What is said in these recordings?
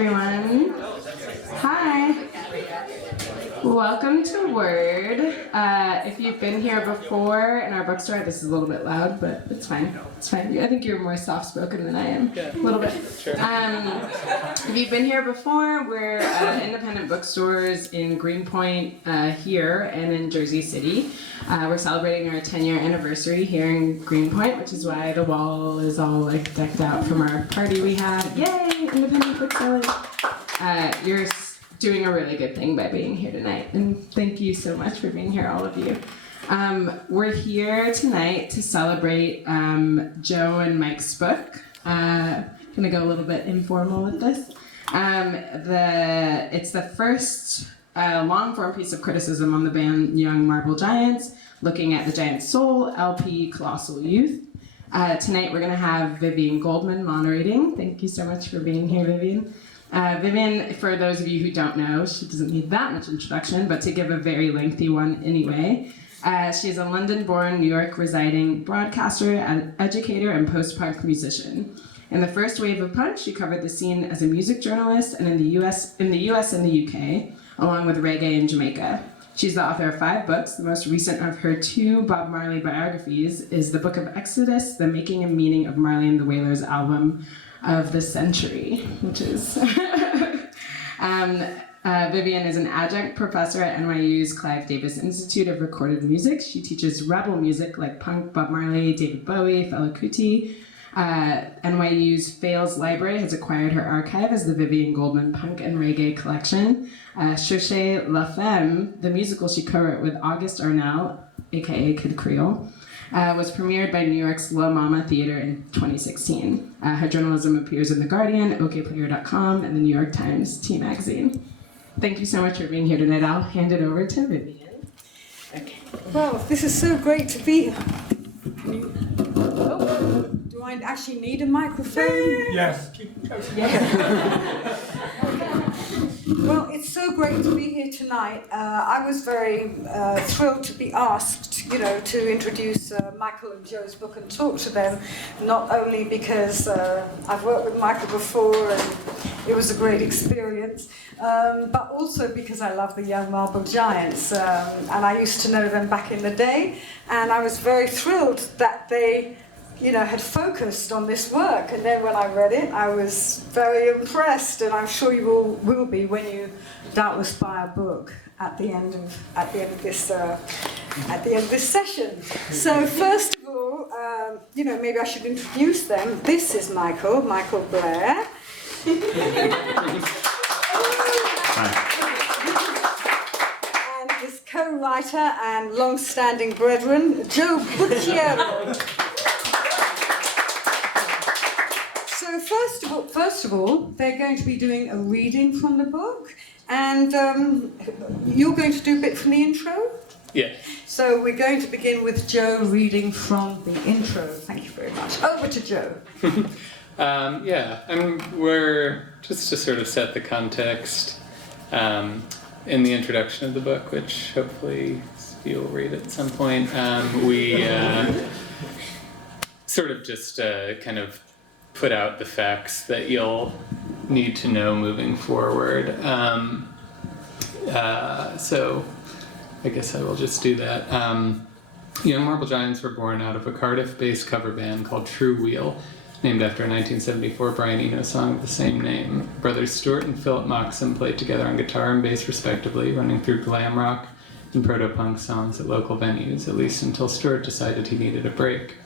everyone. Hi. Welcome to Word. If you've been here before in our bookstore, this is a little bit loud, but it's fine. It's fine. I think you're more soft-spoken than I am. A little bit. Sure. If you've been here before, we're independent bookstores in Greenpoint here and in Jersey City. We're celebrating our 10-year anniversary here in Greenpoint, which is why the wall is all like decked out from our party we had. Yay, independent bookselling. You're doing a really good thing by being here tonight, and thank you so much for being here, all of you. We're here tonight to celebrate Joe and Mike's book. Gonna go a little bit informal with this. It's the first long-form piece of criticism on the band Young Marble Giants, looking at the Giants' Soul LP, Colossal Youth. Tonight we're gonna have Vivien Goldman moderating. Thank you so much for being here, Vivien. Vivien, for those of you who don't know, she doesn't need that much introduction, but to give a very lengthy one anyway. She's a London-born, New York-residing broadcaster, educator, and post-punk musician. In the first wave of punk, she covered the scene as a music journalist and in the US and the UK, along with reggae in Jamaica. She's the author of 5 books. The most recent of her 2 Bob Marley biographies is the Book of Exodus, The Making and Meaning of Marley and the Wailers album of the century, which is... Vivien is an adjunct professor at NYU's Clive Davis Institute of Recorded Music. She teaches rebel music like punk, Bob Marley, David Bowie, Fela Kuti. NYU's Fales Library has acquired her archive as the Vivien Goldman Punk and Reggae Collection. Cherchez La Femme, the musical she co-wrote with Auguste Arnell, aka Kid Creole, was premiered by New York's La Mama Theater in 2016. Her journalism appears in The Guardian, OKPlayer.com, and the New York Times T Magazine. Thank you so much for being here tonight. I'll hand it over to Vivien. Okay. Well, this is so great to be here. Do I actually need a microphone? Yes. Well, it's so great to be here tonight. I was very thrilled to be asked, to introduce Michael and Joe's book and talk to them, not only because I've worked with Michael before and it was a great experience, but also because I love the Young Marble Giants, and I used to know them back in the day, and I was very thrilled that they had focused on this work, and then when I read it, I was very impressed, and I'm sure you all will be when you doubtless buy a book at the end of this session. So first of all, maybe I should introduce them. This is Michael Blair. And his co-writer and long-standing brethren, Joe Bucciero. First of all, they're going to be doing a reading from the book, and you're going to do a bit from the intro? Yeah. So we're going to begin with Joe reading from the intro. Thank you very much. Over to Joe. We're just to sort of set the context in the introduction of the book, which hopefully you'll read at some point. We sort of just kind of put out the facts that you'll need to know moving forward. So I guess I will just do that. Young Marble Giants were born out of a Cardiff-based cover band called True Wheel, named after a 1974 Brian Eno song of the same name. Brothers Stuart and Philip Moxham played together on guitar and bass respectively, running through glam rock and proto-punk songs at local venues, at least until Stuart decided he needed a break.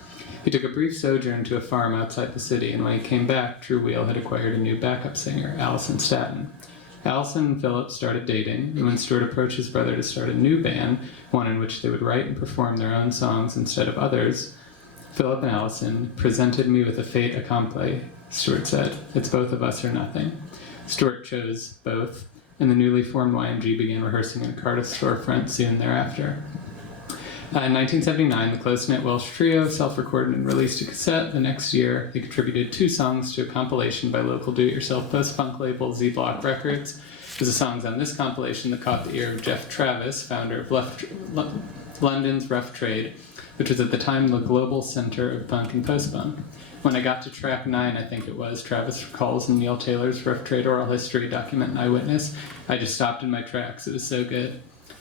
He took a brief sojourn to a farm outside the city, and when he came back, True Wheel had acquired a new backup singer, Allison Staton. Allison and Philip started dating, and when Stuart approached his brother to start a new band, one in which they would write and perform their own songs instead of others, Philip and Allison presented me with a fait accompli, Stuart said. It's both of us or nothing. Stuart chose both, and the newly formed YMG began rehearsing in a Cardiff storefront soon thereafter. In 1979, the close-knit Welsh trio self-recorded and released a cassette. The next year, they contributed 2 songs to a compilation by local do-it-yourself post-punk label Z-Block Records. It was the songs on this compilation that caught the ear of Jeff Travis, founder of London's Rough Trade, which was at the time the global center of punk and post-punk. When I got to track 9, I think it was, Travis recalls in Neil Taylor's Rough Trade Oral History document and Eyewitness, I just stopped in my tracks. It was so good.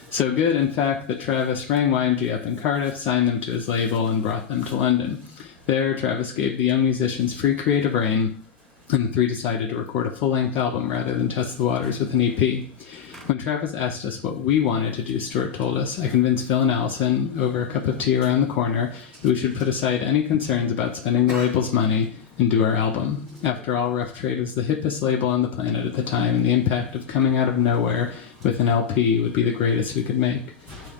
So good, in fact, that Travis rang YMG up in Cardiff, signed them to his label, and brought them to London. There, Travis gave the young musicians free creative rein, and the three decided to record a full-length album rather than test the waters with an EP. When Travis asked us what we wanted to do, Stuart told us, I convinced Phil and Allison, over a cup of tea around the corner, that we should put aside any concerns about spending the label's money and do our album. After all, Rough Trade was the hippest label on the planet at the time, and the impact of coming out of nowhere with an LP would be the greatest we could make.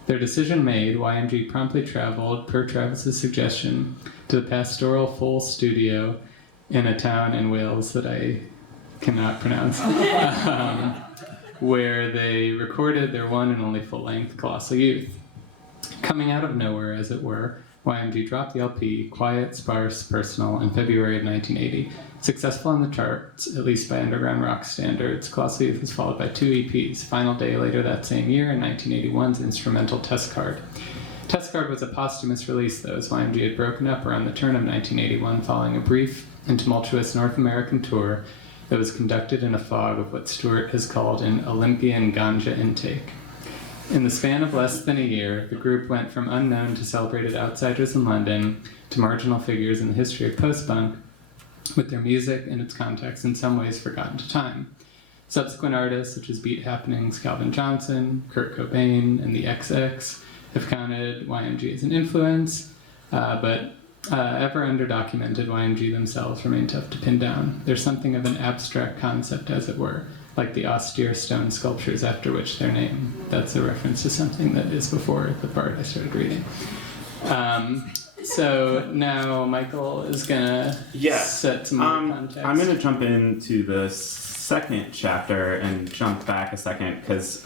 Their decision made, YMG promptly traveled, per Travis's suggestion, to the pastoral full studio in a town in Wales that I cannot pronounce, where they recorded their one and only full-length Colossal Youth. Coming out of nowhere, as it were, YMG dropped the LP, quiet, sparse, personal, in February of 1980. Successful on the charts, at least by underground rock standards, Colossal Youth was followed by 2 EPs, Final Day later that same year, and 1981's instrumental Test Card. Test Card was a posthumous release, though, as YMG had broken up around the turn of 1981 following a brief and tumultuous North American tour that was conducted in a fog of what Stewart has called an Olympian ganja intake. In the span of less than a year, the group went from unknown to celebrated outsiders in London to marginal figures in the history of post-punk, with their music and its context in some ways forgotten to time. Subsequent artists such as Beat Happening's Calvin Johnson, Kurt Cobain, and the XX have counted YMG as an influence, but ever underdocumented, YMG themselves remain tough to pin down. There's something of an abstract concept, as it were, like the austere stone sculptures after which they're named. That's a reference to something that is before the part I started reading. So now Michael is gonna set some more context. I'm gonna jump into the second chapter and jump back a second because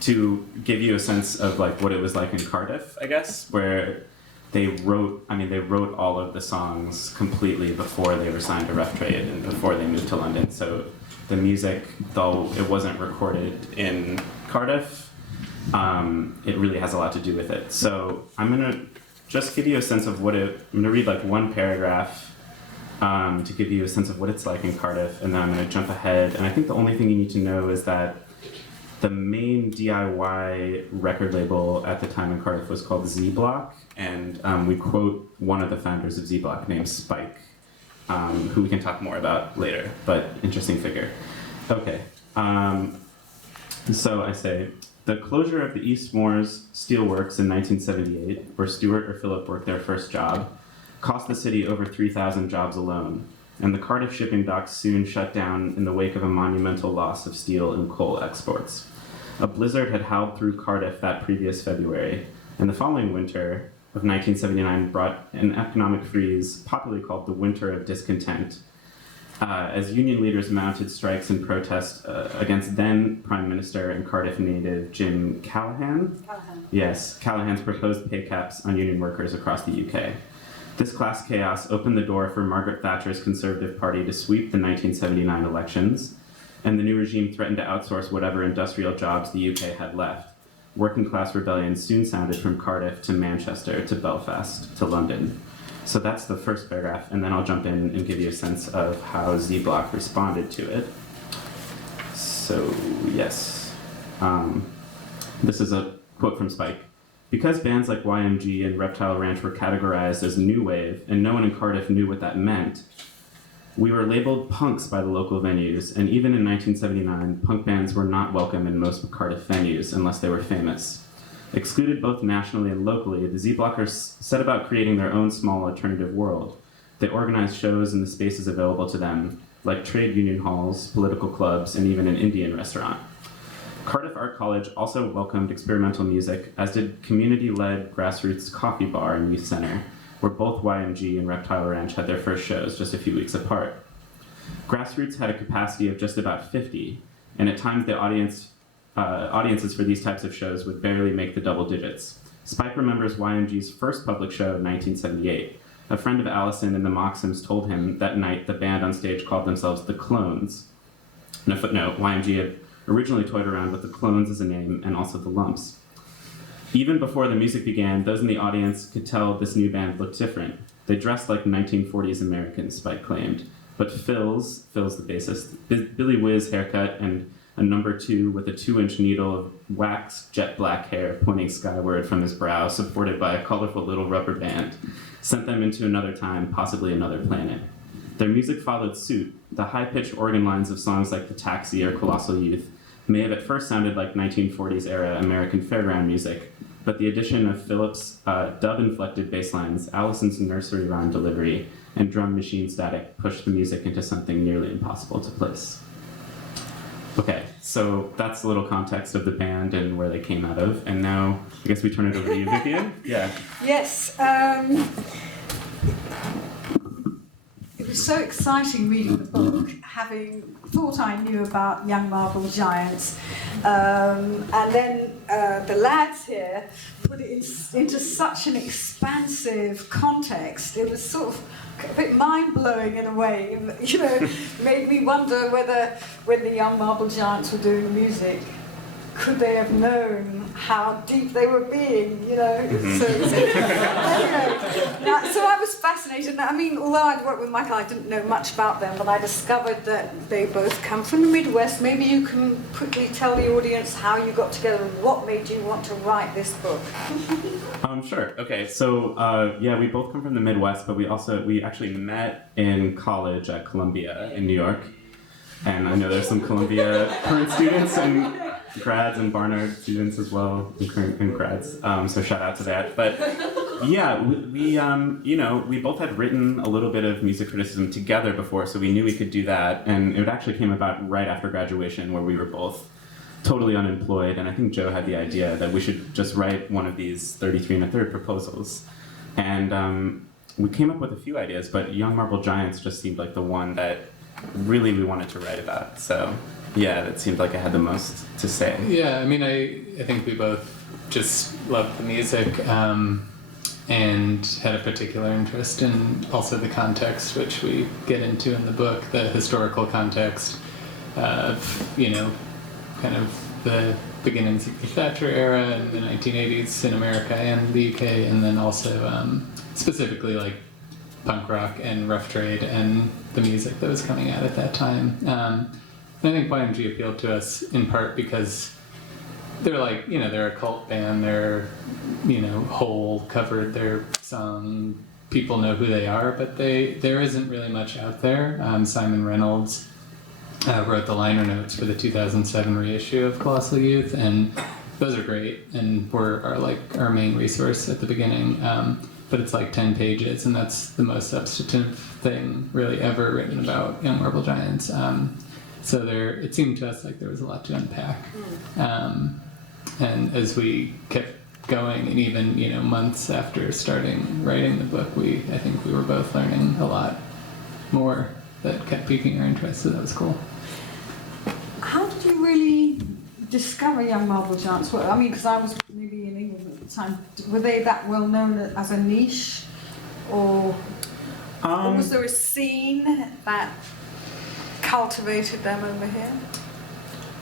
to give you a sense of like what it was like in Cardiff, I guess, where they wrote all of the songs completely before they were signed to Rough Trade and before they moved to London. So the music, though it wasn't recorded in Cardiff, it really has a lot to do with it. So I'm gonna just give you a sense of I'm gonna read like one paragraph to give you a sense of what it's like in Cardiff, and then I'm gonna jump ahead. And I think the only thing you need to know is that the main DIY record label at the time in Cardiff was called Z Block, and we quote one of the founders of Z Block named Spike, who we can talk more about later, but interesting figure. Okay, so I say, the closure of the East Moors Steelworks in 1978, where Stuart or Philip worked their first job, cost the city over 3,000 jobs alone, and the Cardiff shipping docks soon shut down in the wake of a monumental loss of steel and coal exports. A blizzard had howled through Cardiff that previous February, and the following winter of 1979 brought an economic freeze popularly called the Winter of Discontent, as union leaders mounted strikes in protest against then Prime Minister and Cardiff native Jim Callaghan. Yes, Callaghan's proposed pay caps on union workers across the UK. This class chaos opened the door for Margaret Thatcher's Conservative Party to sweep the 1979 elections, and the new regime threatened to outsource whatever industrial jobs the UK had left. Working class rebellions soon sounded from Cardiff to Manchester to Belfast to London. So that's the first paragraph, and then I'll jump in and give you a sense of how Z Block responded to it. So, yes. This is a quote from Spike. Because bands like YMG and Reptile Ranch were categorized as new wave, and no one in Cardiff knew what that meant, we were labeled punks by the local venues, and even in 1979, punk bands were not welcome in most Cardiff venues unless they were famous. Excluded both nationally and locally, the Z-Blockers set about creating their own small alternative world. They organized shows in the spaces available to them, like trade union halls, political clubs, and even an Indian restaurant. Cardiff Art College also welcomed experimental music, as did community-led grassroots coffee bar and youth center, where both YMG and Reptile Ranch had their first shows just a few weeks apart. Grassroots had a capacity of just about 50, and at times the audiences for these types of shows would barely make the double digits. Spike remembers YMG's first public show in 1978. A friend of Allison in the Moxhams told him that night the band on stage called themselves the Clones. In a footnote, YMG had originally toyed around with the Clones as a name and also the Lumps. Even before the music began, those in the audience could tell this new band looked different. They dressed like 1940s Americans, Spike claimed. But Phil's the bassist, Billy Whiz haircut and a number 2 with a 2-inch needle of waxed jet black hair pointing skyward from his brow, supported by a colorful little rubber band, sent them into another time, possibly another planet. Their music followed suit. The high-pitched organ lines of songs like The Taxi or Colossal Youth may have at first sounded like 1940s-era American fairground music, but the addition of Philip's dub-inflected bass lines, Allison's nursery rhyme delivery, and drum machine static pushed the music into something nearly impossible to place. Okay, so that's a little context of the band and where they came out of, and now I guess we turn it over to you, Vivien. Yeah. Yes. It was so exciting reading the book, having thought I knew about Young Marble Giants, and then the lads here put it into such an expansive context. It was sort of a bit mind-blowing in a way, you know, made me wonder whether when the Young Marble Giants were doing music, could they have known how deep they were being, you know? Mm-hmm. So anyway, so I was fascinated. I mean, although I'd worked with Michael, I didn't know much about them, but I discovered that they both come from the Midwest. Maybe you can quickly tell the audience how you got together and what made you want to write this book. Sure. Okay. So yeah, we both come from the Midwest, but we actually met in college at Columbia in New York, and I know there's some Columbia current students and grads and Barnard students as well, and grads. So shout out to that. But yeah, we both had written a little bit of music criticism together before, so we knew we could do that. And it actually came about right after graduation, where we were both totally unemployed, and I think Joe had the idea that we should just write one of these 33 1/3 proposals. And we came up with a few ideas, but Young Marble Giants just seemed like the one that really we wanted to write about. So yeah, that seemed like I had the most to say. Yeah, I mean, I think we both just loved the music and had a particular interest in also the context, which we get into in the book, the historical context of, you know, kind of the beginnings of the Thatcher era in the 1980s in America and the UK, and then also specifically like punk rock and rough trade and the music that was coming out at that time. I think YMG appealed to us in part because they're like, you know, they're a cult band, they're, you know, Hole covered their song, people know who they are, but there isn't really much out there. Simon Reynolds wrote the liner notes for the 2007 reissue of Colossal Youth, and those are great and were our main resource at the beginning. But it's like 10 pages, and that's the most substantive thing really ever written about Young Marble Giants. So it seemed to us like there was a lot to unpack. And as we kept going, and even, you know, months after starting writing the book, I think we were both learning a lot more that kept piquing our interest, so that was cool. How did you really discover Young Marble Giants? Well, I mean, because I was maybe in England at the time. Were they that well known as a niche, or was there a scene that cultivated them over here?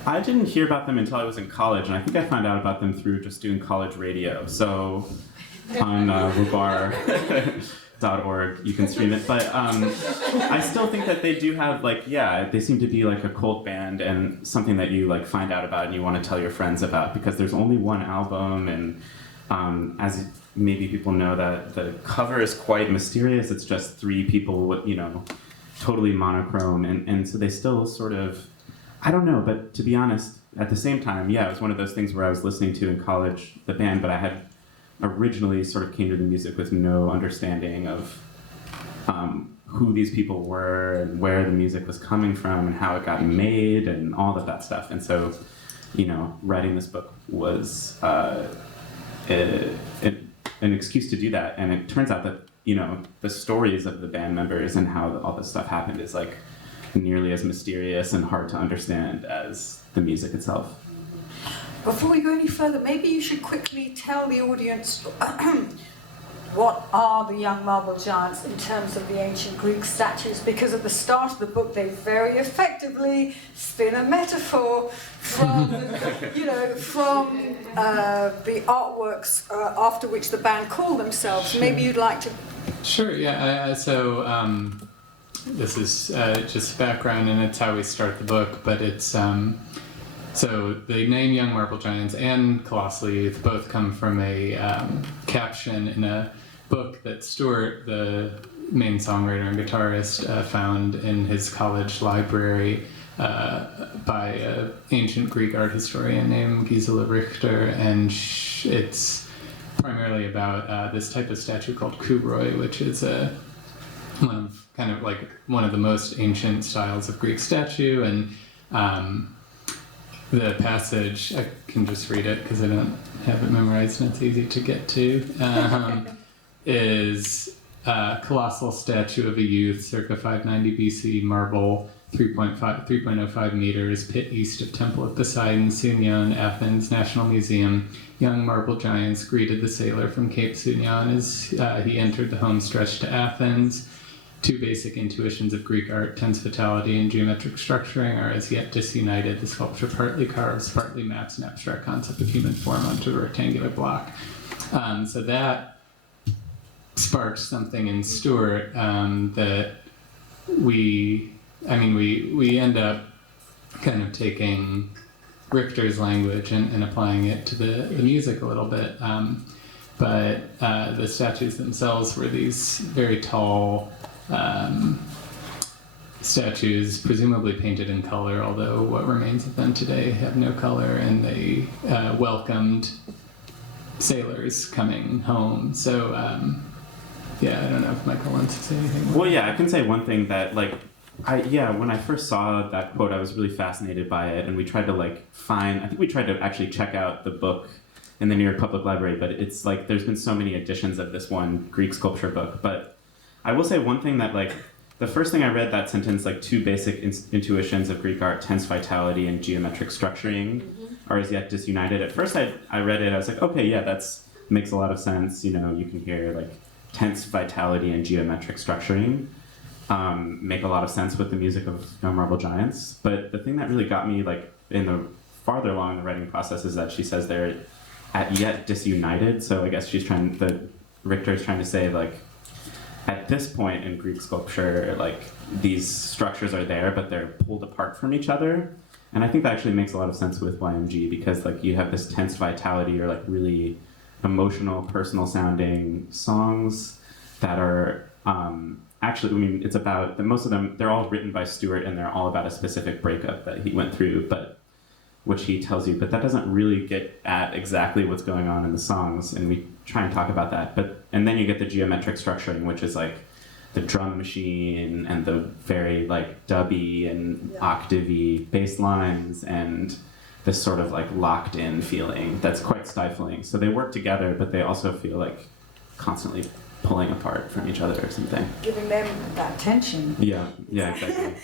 I didn't hear about them until I was in college, and I think I found out about them through just doing college radio. So on Rubar.org, you can stream it. But I still think that they do have, like, yeah, they seem to be like a cult band and something that you like find out about and you want to tell your friends about, because there's only one album, and as maybe people know, that the cover is quite mysterious. It's just 3 people with, you know, totally monochrome, and so they still sort of, I don't know, but to be honest, at the same time, yeah, it was one of those things where I was listening to in college the band, but I had originally sort of came to the music with no understanding of who these people were and where the music was coming from and how it got made and all of that stuff. And so, you know, writing this book was an excuse to do that. And it turns out that, you know, the stories of the band members and how all this stuff happened is like nearly as mysterious and hard to understand as the music itself. Before we go any further, maybe you should quickly tell the audience what are the Young Marble Giants in terms of the ancient Greek statues, because at the start of the book they very effectively spin a metaphor from, you know, from the artworks after which the band call themselves. Maybe you'd like to Sure, yeah. This is just background, and it's how we start the book, but it's so the name Young Marble Giants and Colossal Youth both come from a caption in a book that Stuart, the main songwriter and guitarist, found in his college library by an ancient Greek art historian named Gisela Richter, and it's primarily about this type of statue called kubroi, which is one of the most ancient styles of Greek statue, and the passage, I can just read it because I don't have it memorized and it's easy to get to, is colossal statue of a youth, circa 590 BC, marble, 3.05 meters, pit east of Temple of Poseidon, Sunion, Athens, National Museum. Young marble giants greeted the sailor from Cape Sunion as he entered the home stretch to Athens. Two basic intuitions of Greek art, tense vitality and geometric structuring, are as yet disunited. The sculpture partly carves, partly maps an abstract concept of human form onto a rectangular block. So that sparked something in Stuart that we end up kind of taking Richter's language and applying it to the music a little bit. But the statues themselves were these very tall statues, presumably painted in color, although what remains of them today have no color, and they welcomed sailors coming home. So, yeah, I don't know if Michael wants to say anything more. Well, yeah, I can say one thing that, when I first saw that quote, I was really fascinated by it, and we tried to, I think we tried to actually check out the book in the New York Public Library, but it's there's been so many editions of this one Greek sculpture book. But I will say one thing that, the first thing I read that sentence, two basic intuitions of Greek art, tense vitality and geometric structuring, are as yet disunited. At first I read it, I was like, okay, yeah, that's makes a lot of sense. You can hear, tense vitality and geometric structuring make a lot of sense with the music of Young Marble Giants. But the thing that really got me, in the farther along in the writing process, is that she says they're at yet disunited. So I guess Richter's trying to say, at this point in Greek sculpture, these structures are there, but they're pulled apart from each other. And I think that actually makes a lot of sense with YMG, because you have this tense vitality, or really emotional, personal sounding songs that are actually, it's about, most of them, they're all written by Stuart, and they're all about a specific breakup that he went through, which he tells you, but that doesn't really get at exactly what's going on in the songs, and we try and talk about that. And then you get the geometric structuring, which is the drum machine and the very dubby and octavey bass lines, and this sort of locked in feeling that's quite stifling. So they work together, but they also feel constantly pulling apart from each other or something. Giving them that tension. Yeah, exactly.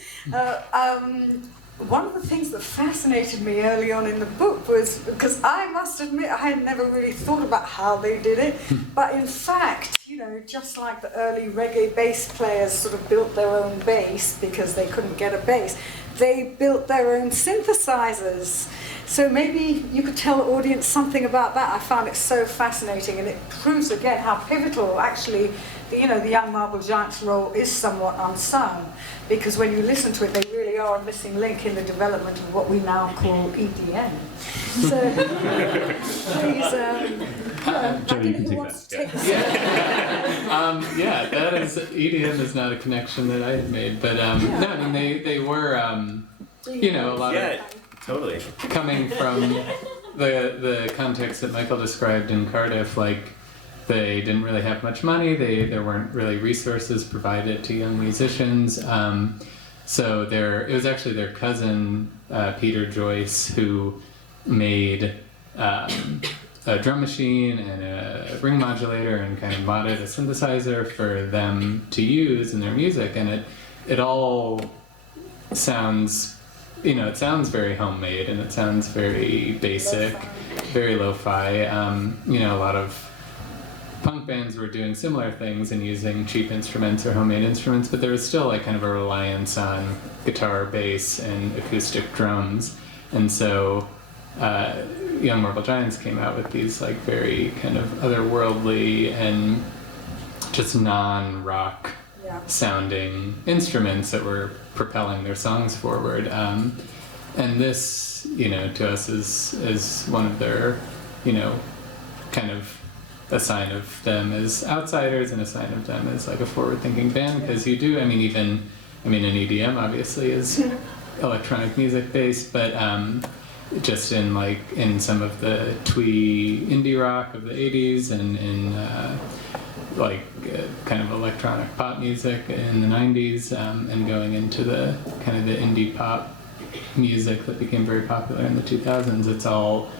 One of the things that fascinated me early on in the book was, because I must admit I had never really thought about how they did it, but in fact, just like the early reggae bass players sort of built their own bass because they couldn't get a bass, they built their own synthesizers. So maybe you could tell the audience something about that. I found it so fascinating, and it proves again how pivotal actually the Young Marble Giants' role is somewhat unsung, because when you listen to it, they really are a missing link in the development of what we now call EDM. So please, Joe, you can take that. Yeah, that is, EDM is not a connection that I had made, but no, I mean they were a lot of totally coming from the context that Michael described in Cardiff, they didn't really have much money. There weren't really resources provided to young musicians. So it was actually their cousin, Peter Joyce, who made a drum machine and a ring modulator and kind of modded a synthesizer for them to use in their music. And it all sounds, it sounds very homemade, and it sounds very basic, very lo-fi. A lot of punk bands were doing similar things and using cheap instruments or homemade instruments, but there was still kind of a reliance on guitar, bass, and acoustic drums. And so Young Marble Giants came out with these very kind of otherworldly and just non-rock sounding instruments that were propelling their songs forward. And this, to us is one of their, kind of a sign of them as outsiders and a sign of them as like a forward-thinking band, because you do, an EDM obviously is electronic music based, but just in some of the twee indie rock of the 80s and in kind of electronic pop music in the 90s, and going into the kind of the indie pop music that became very popular in the 2000s. It's all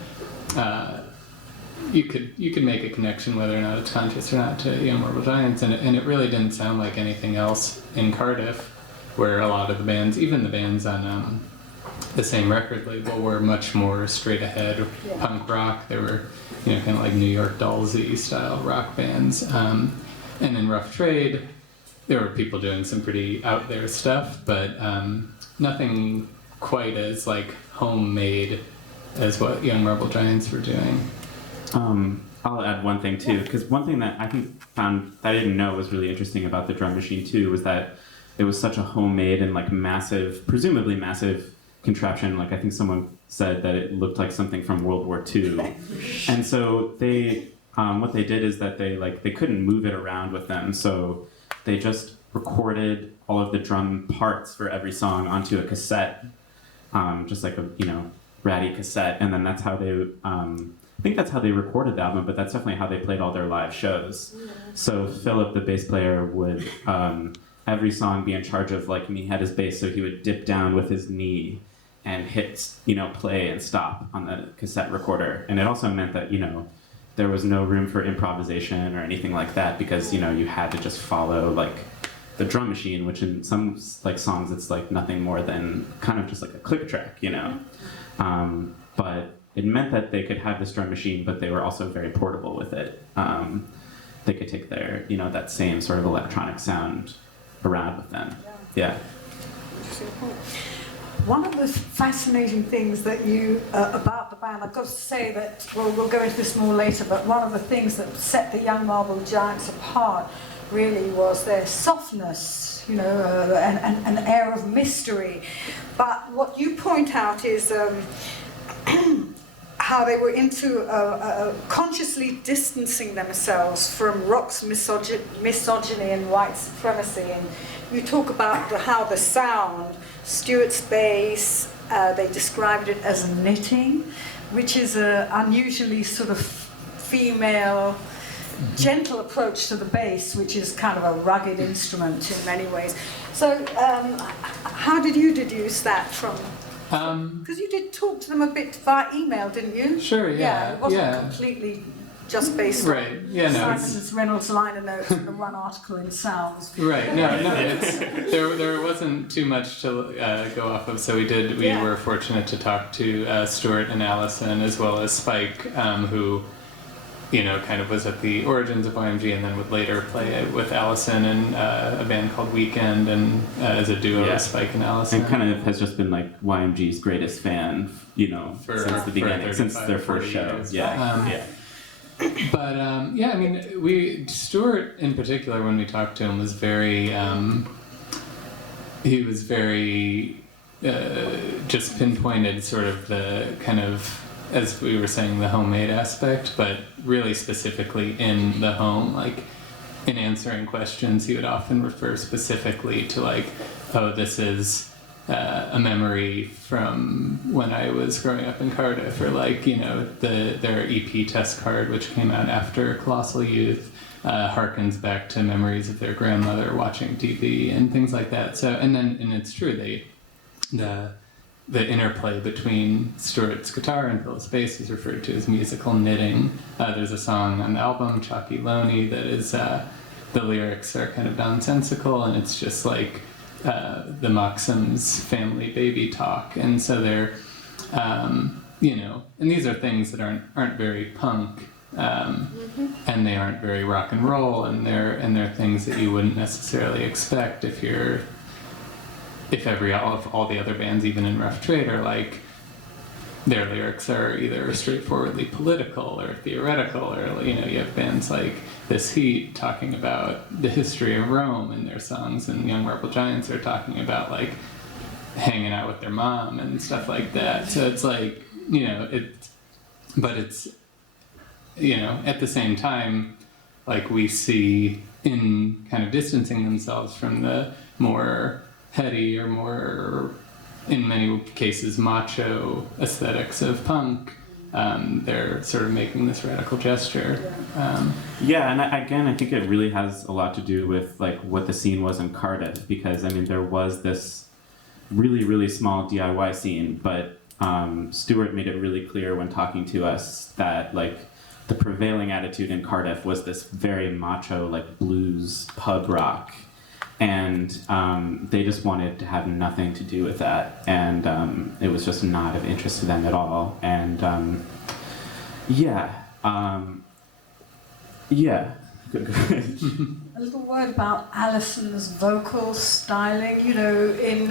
you could make a connection, whether or not it's conscious or not, to Young Marble Giants, and it really didn't sound like anything else in Cardiff, where a lot of the bands, even the bands on the same record label, were much more straight ahead punk rock. They were kind of like New York Dolls-y style rock bands, and in Rough Trade there were people doing some pretty out there stuff, but nothing quite as like homemade as what Young Marble Giants were doing. I'll add one thing too, because one thing that I found that I didn't know was really interesting about the drum machine too was that it was such a homemade and like massive, presumably massive contraption. Like I think someone said that it looked like something from World War II, and so they what they did is that they couldn't move it around with them, so they just recorded all of the drum parts for every song onto a cassette, just like a ratty cassette, and then that's how they. I think that's how they recorded the album, but that's definitely how they played all their live shows. Yeah. So Philip, the bass player, would every song be in charge of, like, he had his bass, so he would dip down with his knee and hit, play and stop on the cassette recorder. And it also meant that, there was no room for improvisation or anything like that, because, you had to just follow, like, the drum machine, which in some, like, songs it's, like, nothing more than kind of just like a click track, But it meant that they could have this drum machine, but they were also very portable with it. They could take their, that same sort of electronic sound around with them. Yeah. Interesting point. One of the fascinating things that about the band, I've got to say that, we'll go into this more later, but one of the things that set the Young Marble Giants apart really was their softness, an air of mystery. But what you point out is how they were into consciously distancing themselves from rock's misogyny and white supremacy. And you talk about how the sound, Stuart's bass, they described it as knitting, which is an unusually sort of female, gentle approach to the bass, which is kind of a rugged instrument in many ways. So how did you deduce that from... Because you did talk to them a bit via email, didn't you? Sure, yeah. It wasn't completely just based on Simon's Reynolds liner notes and the one article in Sounds. Right, there wasn't too much to go off of, so we were fortunate to talk to Stuart and Allison, as well as Spike, who kind of was at the origins of YMG and then would later play with Allison in a band called Weekend, and as a duo with Spike and Allison. And kind of has just been like YMG's greatest fan, since the beginning, since their first show. Years. But Stuart in particular, when we talked to him, was very, he was very just pinpointed sort of the kind of, as we were saying, the homemade aspect, but really specifically in the home. Like, in answering questions, he would often refer specifically to, like, this is a memory from when I was growing up in Cardiff, or, like, their EP test card, which came out after Colossal Youth, harkens back to memories of their grandmother watching TV and things like that. So, and it's true, the interplay between Stuart's guitar and Phil's bass is referred to as musical knitting. There's a song on the album, Chalky Loney, that is, the lyrics are kind of nonsensical, and it's just like the Moxham's family baby talk. And so they're, and these are things that aren't very punk, and they aren't very rock and roll, and they're things that you wouldn't necessarily expect if all the other bands, even in Rough Trade, are like, their lyrics are either straightforwardly political or theoretical, or you have bands like This Heat talking about the history of Rome in their songs, and Young Marble Giants are talking about like hanging out with their mom and stuff like that. So it's like, you know, but it's, you know, at the same time, like we see in kind of distancing themselves from the more heady or more, in many cases, macho aesthetics of punk. They're sort of making this radical gesture. Yeah, and I think it really has a lot to do with like what the scene was in Cardiff, because I mean there was this really, really small DIY scene, but Stuart made it really clear when talking to us that like the prevailing attitude in Cardiff was this very macho like blues pub rock, and they just wanted to have nothing to do with that, and it was just not of interest to them at all. And good. A little word about Alison's vocal styling. You know, in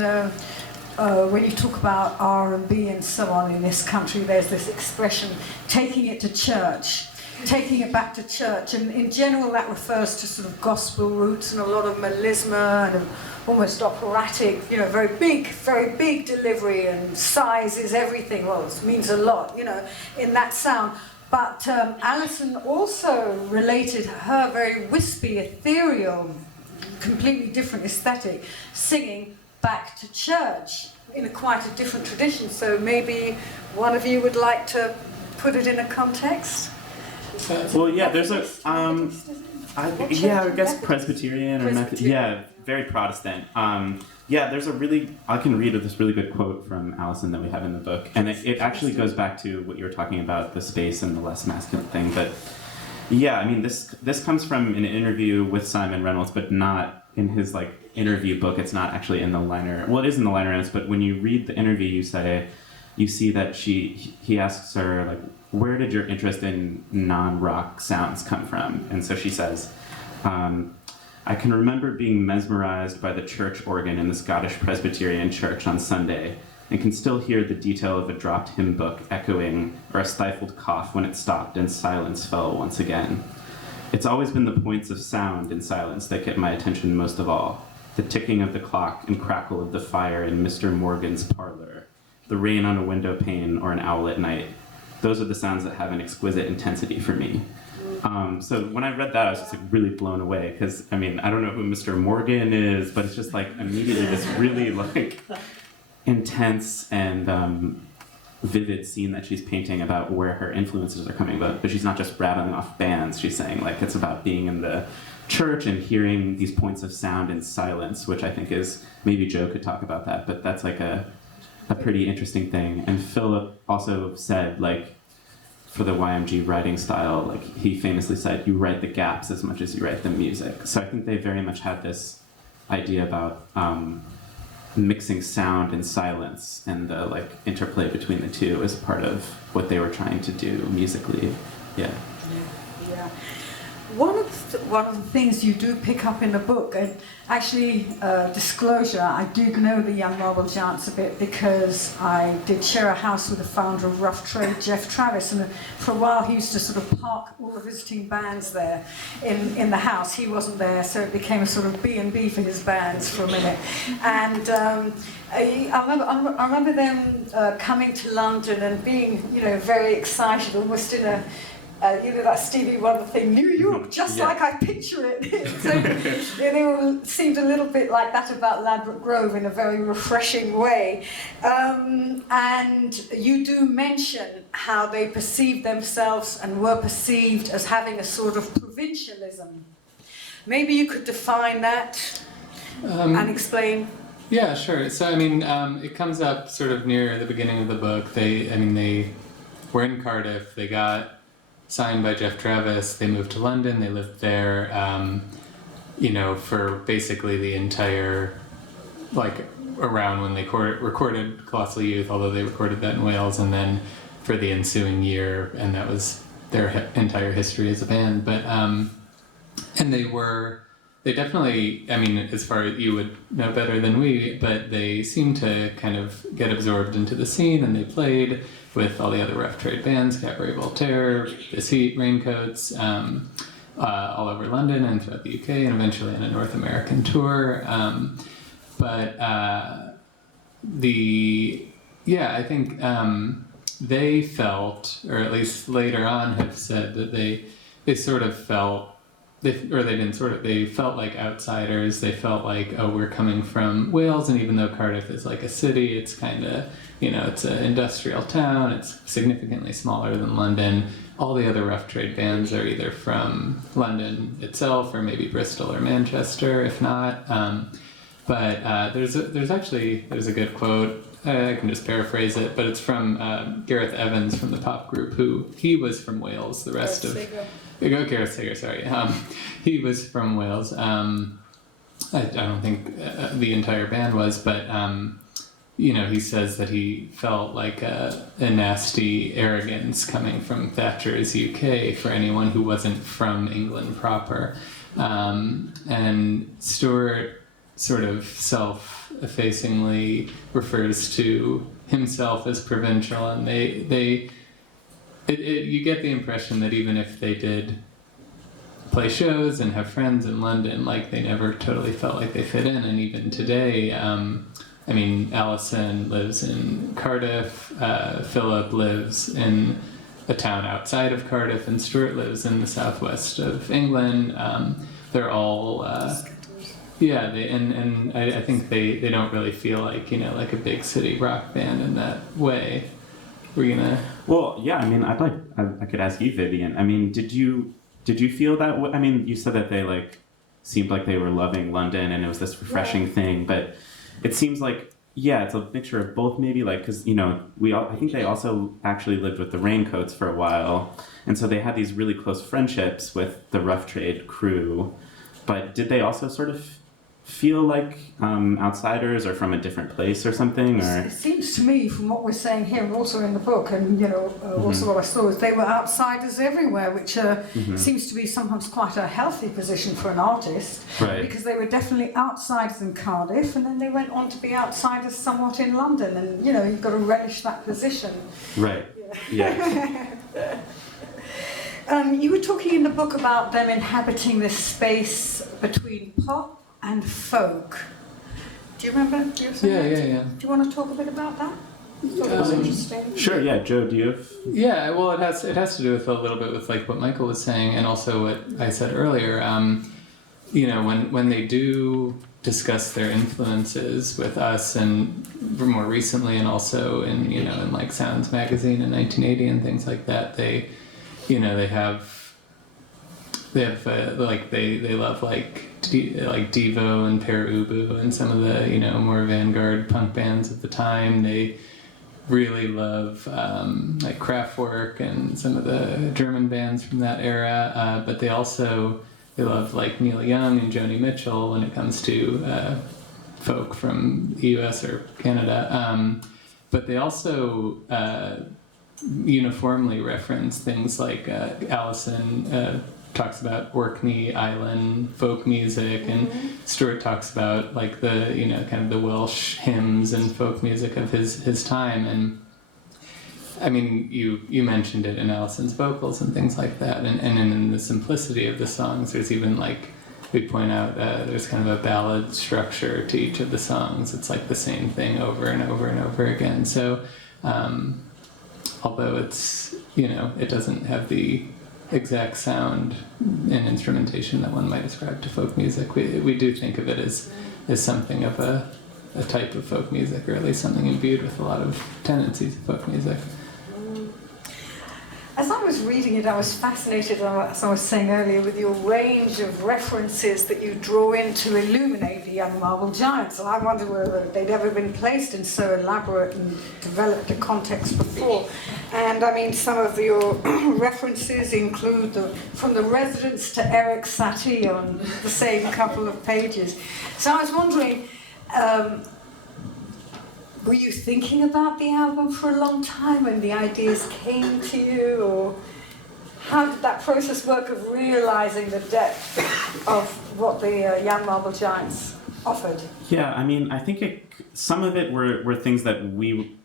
when you talk about R&B and so on in this country, there's this expression, taking it to church, taking it back to church, and in general that refers to sort of gospel roots and a lot of melisma and almost operatic, you know, very big delivery, and size is everything. Well, it means a lot, you know, in that sound. But Alison also related her very wispy, ethereal, completely different aesthetic, singing back to church in quite a different tradition. So maybe one of you would like to put it in a context? Well, yeah, there's a I guess Presbyterian or Methodist. Yeah, very Protestant. There's I can read this really good quote from Alison that we have in the book, and it actually goes back to what you were talking about, the space and the less masculine thing. But yeah, I mean, this comes from an interview with Simon Reynolds, but not in his like interview book. It's not actually in the liner. Well, it is in the liner notes, but when you read the interview, you see that he asks her like, where did your interest in non-rock sounds come from? And so she says, I can remember being mesmerized by the church organ in the Scottish Presbyterian church on Sunday, and can still hear the detail of a dropped hymn book echoing, or a stifled cough when it stopped and silence fell once again. It's always been the points of sound in silence that get my attention most of all. The ticking of the clock and crackle of the fire in Mr. Morgan's parlor, the rain on a window pane or an owl at night. Those are the sounds that have an exquisite intensity for me. So when I read that, I was just like really blown away, because I mean, I don't know who Mr. Morgan is, but it's just like immediately this really like intense and vivid scene that she's painting about where her influences are coming. But she's not just rattling off bands. She's saying like it's about being in the church and hearing these points of sound in silence, which I think is, maybe Joe could talk about that, but that's like a pretty interesting thing. And Philip also said, like, for the YMG writing style, like he famously said, you write the gaps as much as you write the music. So I think they very much had this idea about mixing sound and silence, and the like interplay between the two as part of what they were trying to do musically. Yeah. One of the things you do pick up in the book, and actually, disclosure, I do know the Young Marble Giants a bit because I did share a house with the founder of Rough Trade, Jeff Travis, and for a while he used to sort of park all the visiting bands there in the house. He wasn't there, so it became a sort of B&B for his bands for a minute. And I remember them coming to London and being, you know, very excited, almost in a you know that Stevie Wonder thing, New York, just like I picture it. So it all seemed a little bit like that about Ladbroke Grove in a very refreshing way. And you do mention how they perceived themselves and were perceived as having a sort of provincialism. Were you could define that and explain. Yeah, sure. So, I mean, it comes up sort of near the beginning of the book. They were in Cardiff. They got signed by Jeff Travis. They moved to London. They lived there, for basically the entire, like, around when they recorded Colossal Youth, although they recorded that in Wales, and then for the ensuing year, and that was their entire history as a band. But, and they definitely, I mean, as far as you would know better than we, but they seemed to kind of get absorbed into the scene, and they played with all the other Rough Trade bands, Cabaret Voltaire, This Heat, Raincoats, all over London and throughout the UK, and eventually on a North American tour. I think they felt, or at least later on have said, that they sort of felt, they felt like outsiders. They felt like, oh, we're coming from Wales, and even though Cardiff is like a city, it's kind of, it's an industrial town, it's significantly smaller than London. All the other rough trade bands are either from London itself or maybe Bristol or Manchester, if not. There's a good quote. I can just paraphrase it, but it's from Gareth Evans from the pop group, he was from Wales. The rest of Gareth Singer, sorry. He was from Wales. I don't think the entire band was, but he says that he felt like a nasty arrogance coming from Thatcher's UK for anyone who wasn't from England proper. And Stuart sort of self-effacingly refers to himself as provincial, and you get the impression that even if they did play shows and have friends in London, like, they never totally felt like they fit in. And even today, Alison lives in Cardiff, Philip lives in a town outside of Cardiff, and Stuart lives in the southwest of England. They're all I think they don't really feel like, like a big city rock band in that way. We're gonna. Well, yeah. I could ask you, Vivien. Did you feel that way? You said that they seemed like they were loving London and it was this refreshing thing, but it seems like, it's a mixture of both, maybe, because I think they also actually lived with the Raincoats for a while, and so they had these really close friendships with the rough trade crew. But did they also sort of feel like outsiders or from a different place or something? Or it seems to me, from what we're saying here and also in the book, and also what I saw, is they were outsiders everywhere, which seems to be sometimes quite a healthy position for an artist, right? Because they were definitely outsiders in Cardiff, and then they went on to be outsiders somewhat in London, and you've got to relish that position, right? Yeah. You were talking in the book about them inhabiting this space between pop and folk. Do you remember? Yeah. Do you want to talk a bit about that? I thought it was interesting. Sure. Yeah, Joe, do you have? Yeah. Well, it has to do with a little bit with what Michael was saying, and also what I said earlier. When they do discuss their influences with us, and more recently, and also in in Sounds magazine in 1980 and things like that, they love Devo and Pere Ubu and some of the more vanguard punk bands of the time. They really love Kraftwerk and some of the German bands from that era, but they love Neil Young and Joni Mitchell when it comes to folk from the US or Canada. But they also uniformly reference things like Alison talks about Orkney Island folk music, and Stuart talks about the kind of the Welsh hymns and folk music of his time. And you mentioned it in Alison's vocals and things like that, and in the simplicity of the songs, there's even we point out there's kind of a ballad structure to each of the songs. It's the same thing over and over and over again. So although it's it doesn't have the exact sound and instrumentation that one might ascribe to folk music, we do think of it as something of a type of folk music, or at least something imbued with a lot of tendencies of folk music. As I was reading it, I was fascinated, as I was saying earlier, with your range of references that you draw in to illuminate the young Marble Giants. And I wonder whether they'd ever been placed in so elaborate and developed a context before. And some of your references include from the Residents to Eric Satie on the same couple of pages. So I was wondering, were you thinking about the album for a long time when the ideas came to you, or how did that process work of realizing the depth of what the Young Marble Giants offered? Yeah, I think some of it were things that we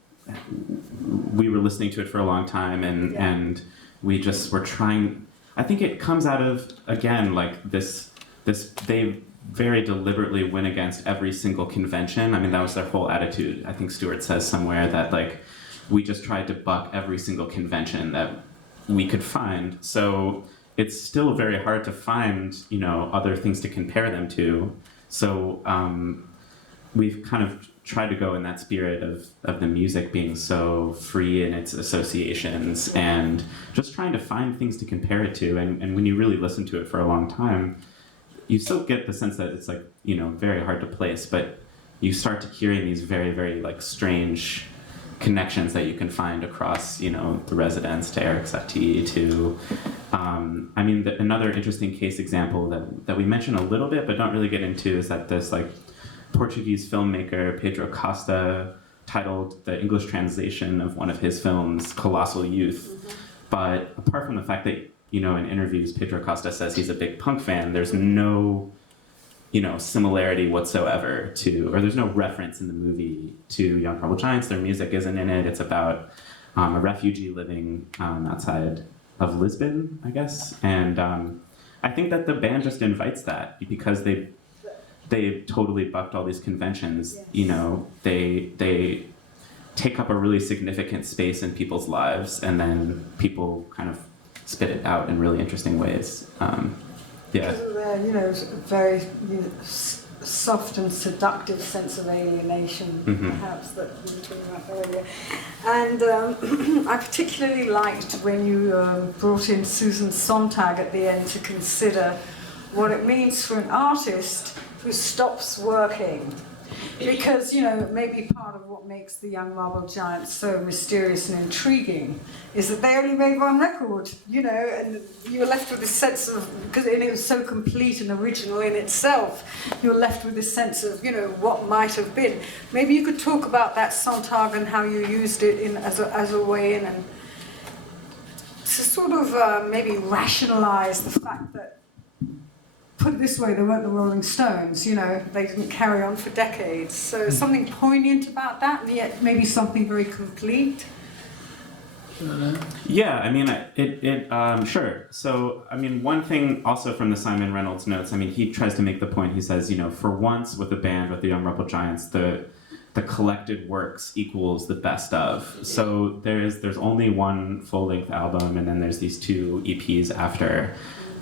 were listening to it for a long time, and we just were trying. I think it comes out of, again, like this they very deliberately went against every single convention. I mean, that was their whole attitude. I think Stewart says somewhere that like we just tried to buck every single convention that we could find. So it's still very hard to find, you know, other things to compare them to. So we've kind of tried to go in that spirit of the music being so free in its associations and just trying to find things to compare it to. And when you really listen to it for a long time, you still get the sense that it's like, you know, very hard to place, but you start to hearing these very, very like strange connections that you can find across, you know, The Residents to Eric Satie to, I mean, another interesting case example that we mention a little bit but don't really get into is that this like Portuguese filmmaker Pedro Costa titled the English translation of one of his films Colossal Youth. Mm-hmm. But apart from the fact that, you know, in interviews Pedro Costa says he's a big punk fan, there's no, you know, similarity whatsoever to, or there's no reference in the movie to Young Marble Giants. Their music isn't in it. It's about a refugee living outside of Lisbon, I guess. And I think that the band just invites that because they totally bucked all these conventions. Yes. You know, they take up a really significant space in people's lives, and then people kind of spit it out in really interesting ways. Because of their, you know, very soft and seductive sense of alienation, mm-hmm. perhaps, that you were talking about earlier. And I particularly liked when you brought in Susan Sontag at the end to consider what it means for an artist who stops working. Because, you know, maybe part of what makes the Young Marble Giants so mysterious and intriguing is that they only made one record, you know, and you were left with this sense of, because it was so complete and original in itself, you were left with this sense of, you know, what might have been. Maybe you could talk about that Sontag and how you used it in as a way in, and to sort of maybe rationalize the fact that, put it this way, they weren't the Rolling Stones, you know, they didn't carry on for decades. So something poignant about that, and yet maybe something very complete. Yeah, I mean, sure. So, I mean, one thing also from the Simon Reynolds notes, I mean, he tries to make the point, he says, you know, for once with the band, with the Young Marble Giants, the collected works equals the best of. So there's only one full-length album, and then there's these two EPs after.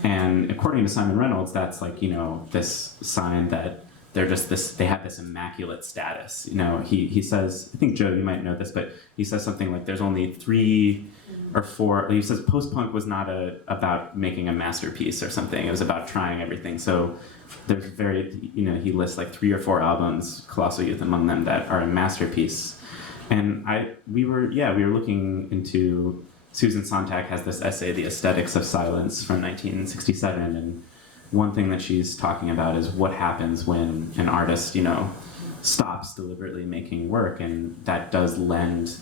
And according to Simon Reynolds, that's like, you know, this sign that they're just they have this immaculate status. You know, he says, I think, Joe, you might know this, but he says something like there's only 3 or 4, he says post-punk was not about making a masterpiece or something. It was about trying everything. So there's very, you know, he lists like 3 or 4 albums, Colossal Youth among them, that are a masterpiece. And we were looking into, Susan Sontag has this essay, The Aesthetics of Silence, from 1967, and one thing that she's talking about is what happens when an artist, you know, stops deliberately making work, and that does lend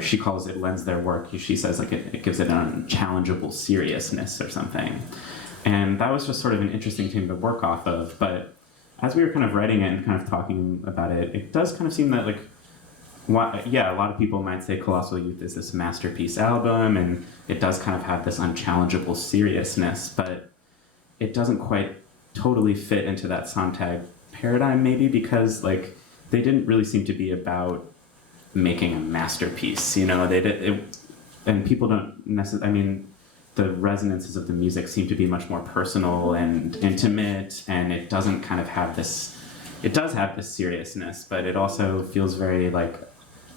she calls it lends their work, she says, like it gives it an unchallengeable seriousness or something. And that was just sort of an interesting thing to work off of, but as we were kind of writing it and kind of talking about it, it does kind of seem that, like, a lot of people might say Colossal Youth is this masterpiece album, and it does kind of have this unchallengeable seriousness, but it doesn't quite totally fit into that Sontag paradigm, maybe because, like, they didn't really seem to be about making a masterpiece, you know. And people don't necessarily, I mean, the resonances of the music seem to be much more personal and intimate, and it doesn't kind of have this, it does have this seriousness, but it also feels very, like,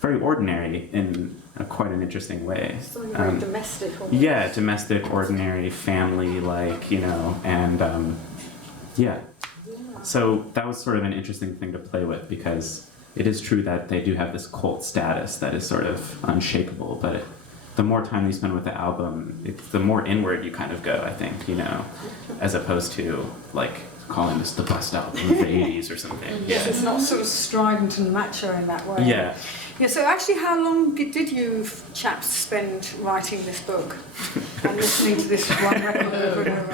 very ordinary in quite an interesting way. Something very domestic. Almost. Yeah, domestic, ordinary, family-like, you know, and yeah. So that was sort of an interesting thing to play with, because it is true that they do have this cult status that is sort of unshakable, but the more time you spend with the album, the more inward you kind of go, I think, you know, as opposed to, like, calling this the best album of the 80s or something. Yes, it's not sort of strident and macho in that way. Yeah. Yeah, so actually how long did you chaps spend writing this book and listening to this one record over and over?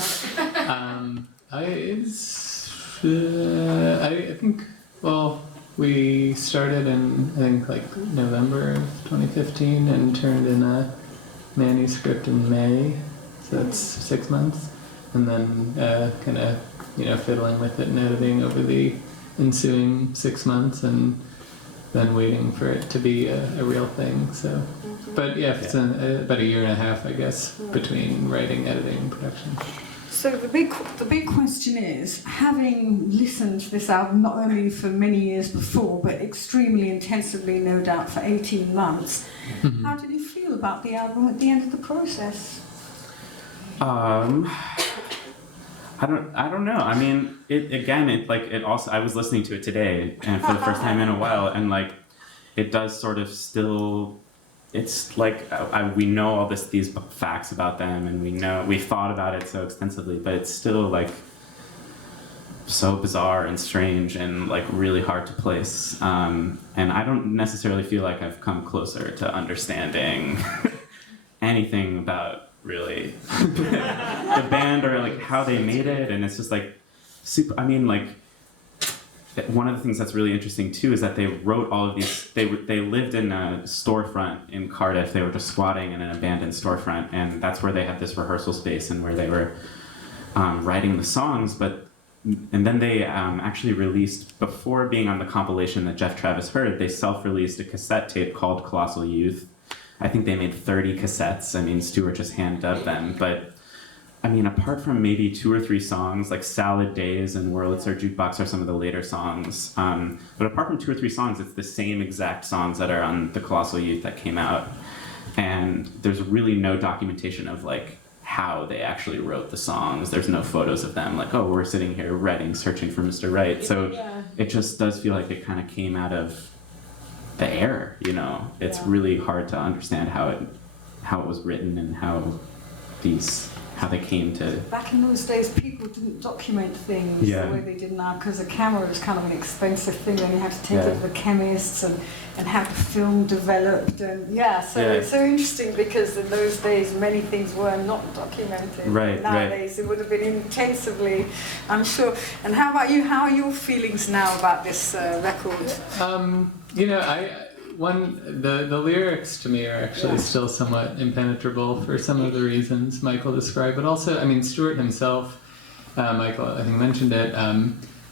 I think, well, we started in, I think, like November of 2015 and turned in a manuscript in May. so that's 6 months, and then kind of fiddling with it and editing over the ensuing 6 months, and then waiting for it to be a real thing. So, but yeah, it's about a year and a half, I guess, between writing, editing, and production. So the big question is, having listened to this album not only for many years before, but extremely intensively, no doubt, for 18 months, how did you feel about the album at the end of the process? I don't know. I mean, it also, I was listening to it today and for the first time in a while, and like it does sort of still, it's like we know all these facts about them, and we've thought about it so extensively, but it's still like so bizarre and strange and like really hard to place. And I don't necessarily feel like I've come closer to understanding anything about really the band or like how they made it, and it's just like super. I mean, like one of the things that's really interesting too is that they wrote all of these. They lived in a storefront in Cardiff. They were just squatting in an abandoned storefront, and that's where they had this rehearsal space and where they were writing the songs. And then they actually released, before being on the compilation that Jeff Travis heard, they self-released a cassette tape called Colossal Youth. I think they made 30 cassettes. I mean, Stuart just hand-dubbed them. But, I mean, apart from maybe 2 or 3 songs, like Salad Days and Wurlitzer Jukebox are some of the later songs. But apart from 2 or 3 songs, it's the same exact songs that are on the Colossal Youth that came out. And there's really no documentation of, like, how they actually wrote the songs. There's no photos of them, like, oh, we're sitting here writing, searching for Mr. Right. So it just does feel like it kind of came out of the air, It's really hard to understand how it was written and how they came to. Back in those days, people didn't document things the way they did now, because a camera was kind of an expensive thing, and you had to take it to the chemists and have the film developed, and it's so interesting, because in those days many things were not documented. Nowadays it would have been intensively, I'm sure. And how about you? How are your feelings now about this record? The lyrics to me are actually still somewhat impenetrable for some of the reasons Michael described, but also, I mean, Stuart himself, Michael, I think mentioned it,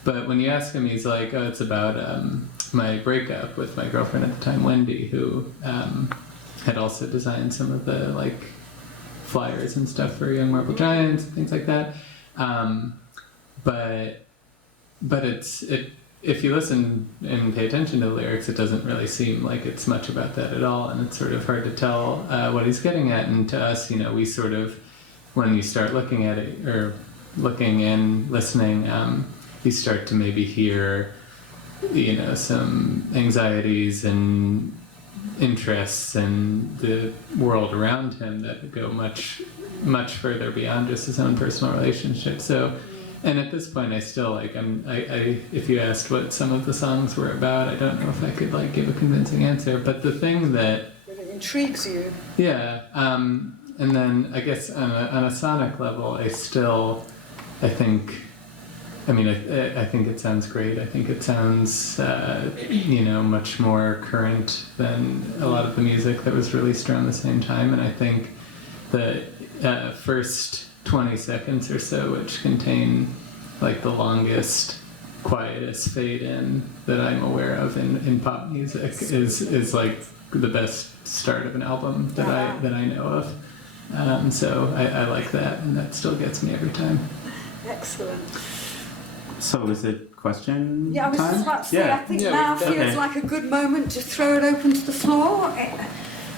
but when you ask him, he's like, oh, it's about my breakup with my girlfriend at the time, Wendy, who had also designed some of the, like, flyers and stuff for Young Marble Giants and things like that. But if you listen and pay attention to the lyrics, it doesn't really seem like it's much about that at all, and it's sort of hard to tell what he's getting at. And to us, we sort of, when you start looking at it, or looking and listening, you start to maybe hear, some anxieties and interests in the world around him that go much, much further beyond just his own personal relationship. So. And at this point, I still if you asked what some of the songs were about, I don't know if I could give a convincing answer. But the thing that intrigues you, and then I guess on a sonic level, I think it sounds great. I think it sounds much more current than a lot of the music that was released around the same time. And I think the first 20 seconds or so, which contain the longest, quietest fade in that I'm aware of in pop music, is like the best start of an album that I know of. So I like that, and that still gets me every time. Excellent. So is it question I was just about to say, I think now feels like a good moment to throw it open to the floor.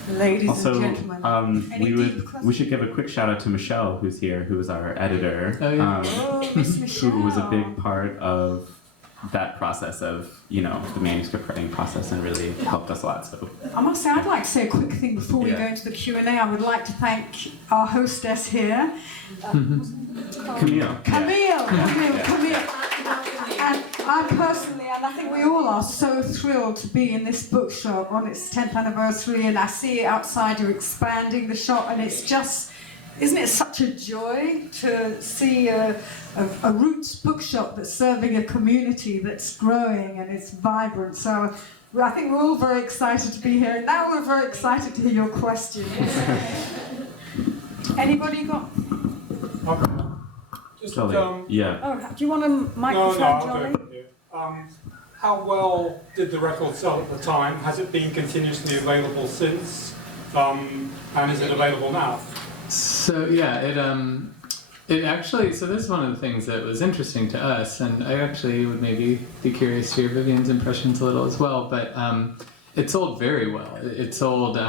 Ladies and gentlemen, we should give a quick shout out to Michelle, who's here, who is our editor, Miss Michelle, who was a big part of that process of the manuscript writing process, and really helped us a lot. So I must say, I'd like to say a quick thing before we go into the Q&A. I would like to thank our hostess here, Camille. And I personally, and I think we all are, so thrilled to be in this bookshop on its 10th anniversary, and I see it outside, you're expanding the shop, and it's just, isn't it such a joy to see a roots bookshop that's serving a community that's growing and it's vibrant. So I think we're all very excited to be here, and now we're very excited to hear your questions. Anybody got Okay. Just, Yeah. Oh, do you want a microphone, I'll Jolly? do it here. How well did the record sell at the time? Has it been continuously available since? And is it available now? So yeah, it actually, so this is one of the things that was interesting to us, and I actually would maybe be curious to hear Vivien's impressions a little as well, but it sold very well. It sold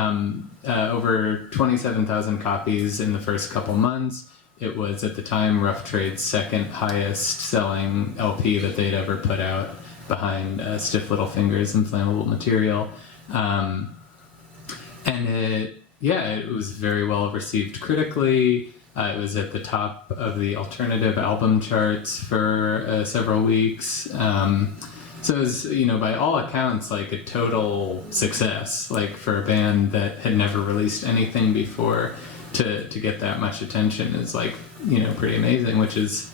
over 27,000 copies in the first couple months. It was, at the time, Rough Trade's second highest selling LP that they'd ever put out, behind Stiff Little Fingers and Flammable Material. And it was very well received critically. It was at the top of the alternative album charts for several weeks. So it was, by all accounts, like a total success. Like, for a band that had never released anything before, to get that much attention is like, pretty amazing, which is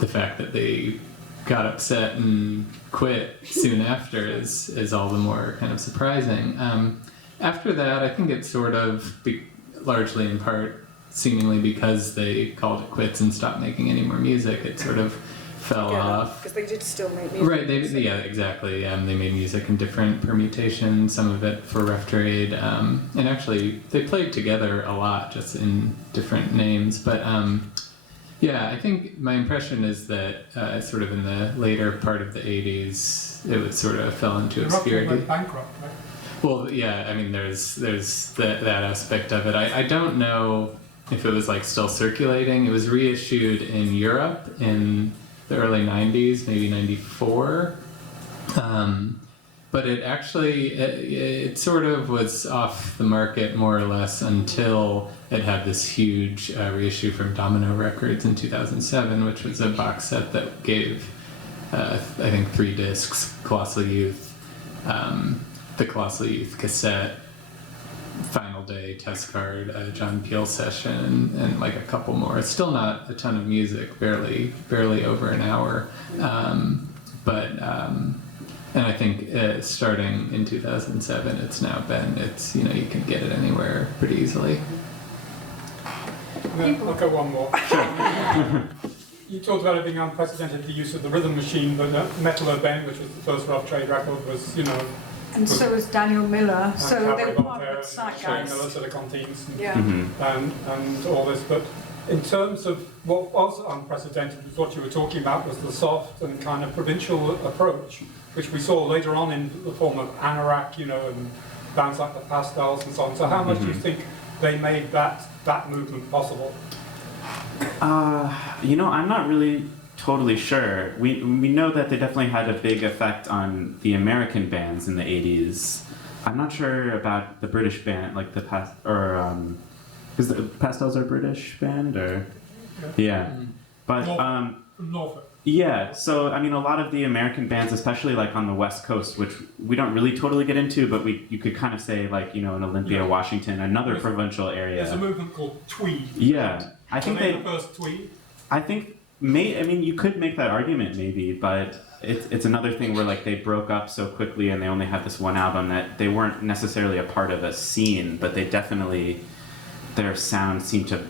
the fact that they got upset and quit soon after is all the more kind of surprising. After that, I think it's sort of largely in part seemingly because they called it quits and stopped making any more music. It sort of fell off. Because they did still make music. Right, yeah, exactly. They made music in different permutations, some of it for Rough Trade, and actually they played together a lot, just in different names. But I think my impression is that sort of in the later part of the 80s, it would sort of fell into obscurity. Went bankrupt, right? Well, yeah, I mean, there's that aspect of it. I don't know if it was like still circulating. It was reissued in Europe in the early 90s, maybe 94. But it actually, it sort of was off the market more or less until it had this huge reissue from Domino Records in 2007, which was a box set that gave, I think, 3 discs, Colossal Youth, the Colossal Youth cassette, Final Day, Test Card, John Peel session, and like a couple more. It's still not a ton of music, barely over an hour. And I think starting in 2007, it's you can get it anywhere pretty easily. I'll go one more. You talked about it being unprecedented, the use of the rhythm machine, but Metal Urbain, which was the first Rough Trade record, was, And so was Daniel Miller. So they were part of the Shane zeitgeist. Miller, Silicon Teens, Yeah. and all this. But in terms of what was unprecedented, what you were talking about was the soft and kind of provincial approach, which we saw later on in the form of Anorak, and bands like the Pastels and so on. So how much do you think they made that movement possible? I'm not really totally sure. We know that they definitely had a big effect on the American bands in the 80s. I'm not sure about the British band, like because the Pastels are a British band, or but From Norfolk. yeah. So a lot of the American bands, especially like on the West Coast, which we don't really totally get into, but you could kind of say like in Olympia, Washington, another provincial area. There's a movement called Tweed. Yeah, I think the first Tweed. I think you could make that argument maybe, but it's another thing where like they broke up so quickly and they only had this one album that they weren't necessarily a part of a scene, but they definitely, their sound seemed to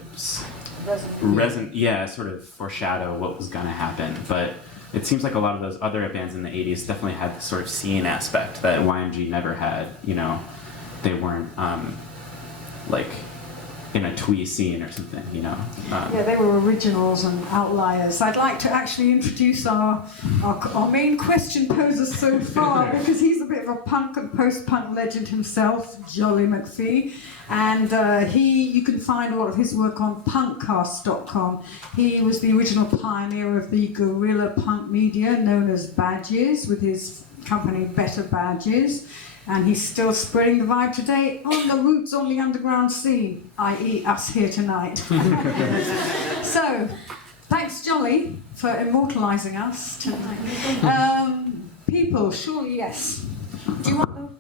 sort of foreshadow what was going to happen. But it seems like a lot of those other bands in the 80s definitely had this sort of scene aspect that YMG never had. They weren't like in a twee scene or something, They were originals and outliers. I'd like to actually introduce our main question poser so far, because he's a bit of a punk and post-punk legend himself, Jolly McPhee, and you can find a lot of his work on Punkcast.com. He was the original pioneer of the guerrilla punk media known as Badges, with his company Better Badges. And he's still spreading the vibe today on the roots on the underground scene, i.e. us here tonight. So, thanks Jolly for immortalising us tonight. People, surely yes. Do you want them?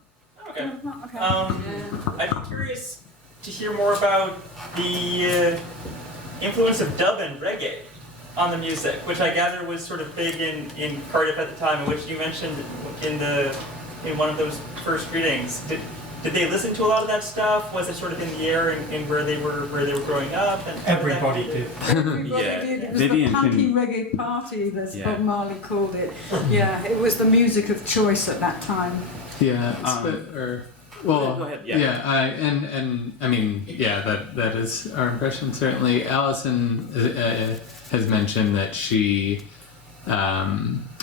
Okay. Okay. I'd be curious to hear more about the influence of dub and reggae on the music, which I gather was sort of big in Cardiff at the time, and which you mentioned in one of those first readings. did they listen to a lot of that stuff? Was it sort of in the air in where they were growing up? And Everybody did. Everybody Yeah. did. It was Vivian, the punky can- reggae party, as Yeah. Bob Marley called it. Yeah, it was the music of choice at that time. Yeah, well, Go ahead, yeah. and I mean, yeah, that is our impression certainly. Allison has mentioned that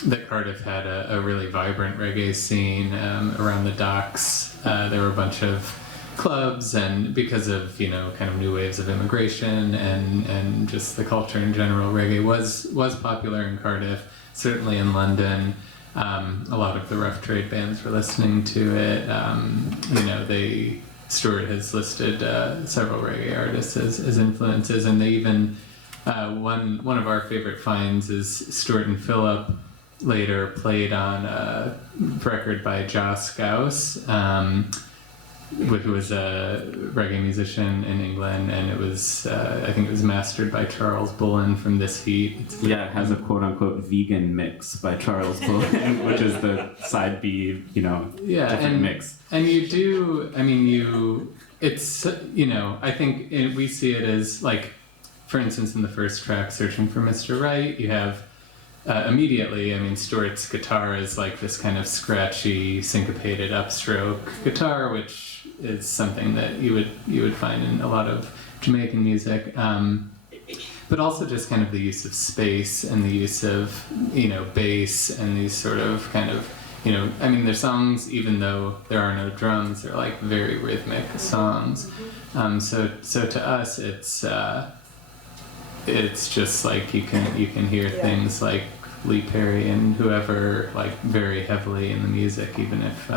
that Cardiff had a really vibrant reggae scene around the docks. There were a bunch of clubs, and because of kind of new waves of immigration and just the culture in general, reggae was popular in Cardiff. Certainly in London, a lot of the rough trade bands were listening to it. Stuart has listed several reggae artists as influences, and they even one of our favorite finds is Stuart and Philip later played on a record by Joss Scouse, who was a reggae musician in England, and it was I think it was mastered by Charles Bullen from This Heat. Yeah, it has a quote-unquote vegan mix by Charles Bullen, which is the side B, different mix. And I think we see it as, like, for instance, in the first track, Searching for Mr. Right, you have immediately, Stuart's guitar is like this kind of scratchy, syncopated upstroke guitar, which is something that you would find in a lot of Jamaican music. But also just kind of the use of space and the use of, bass and these sort of kind of, their songs, even though there are no drums, they're like very rhythmic songs. So to us, it's just like you can hear things like Lee Perry and whoever like very heavily in the music, even if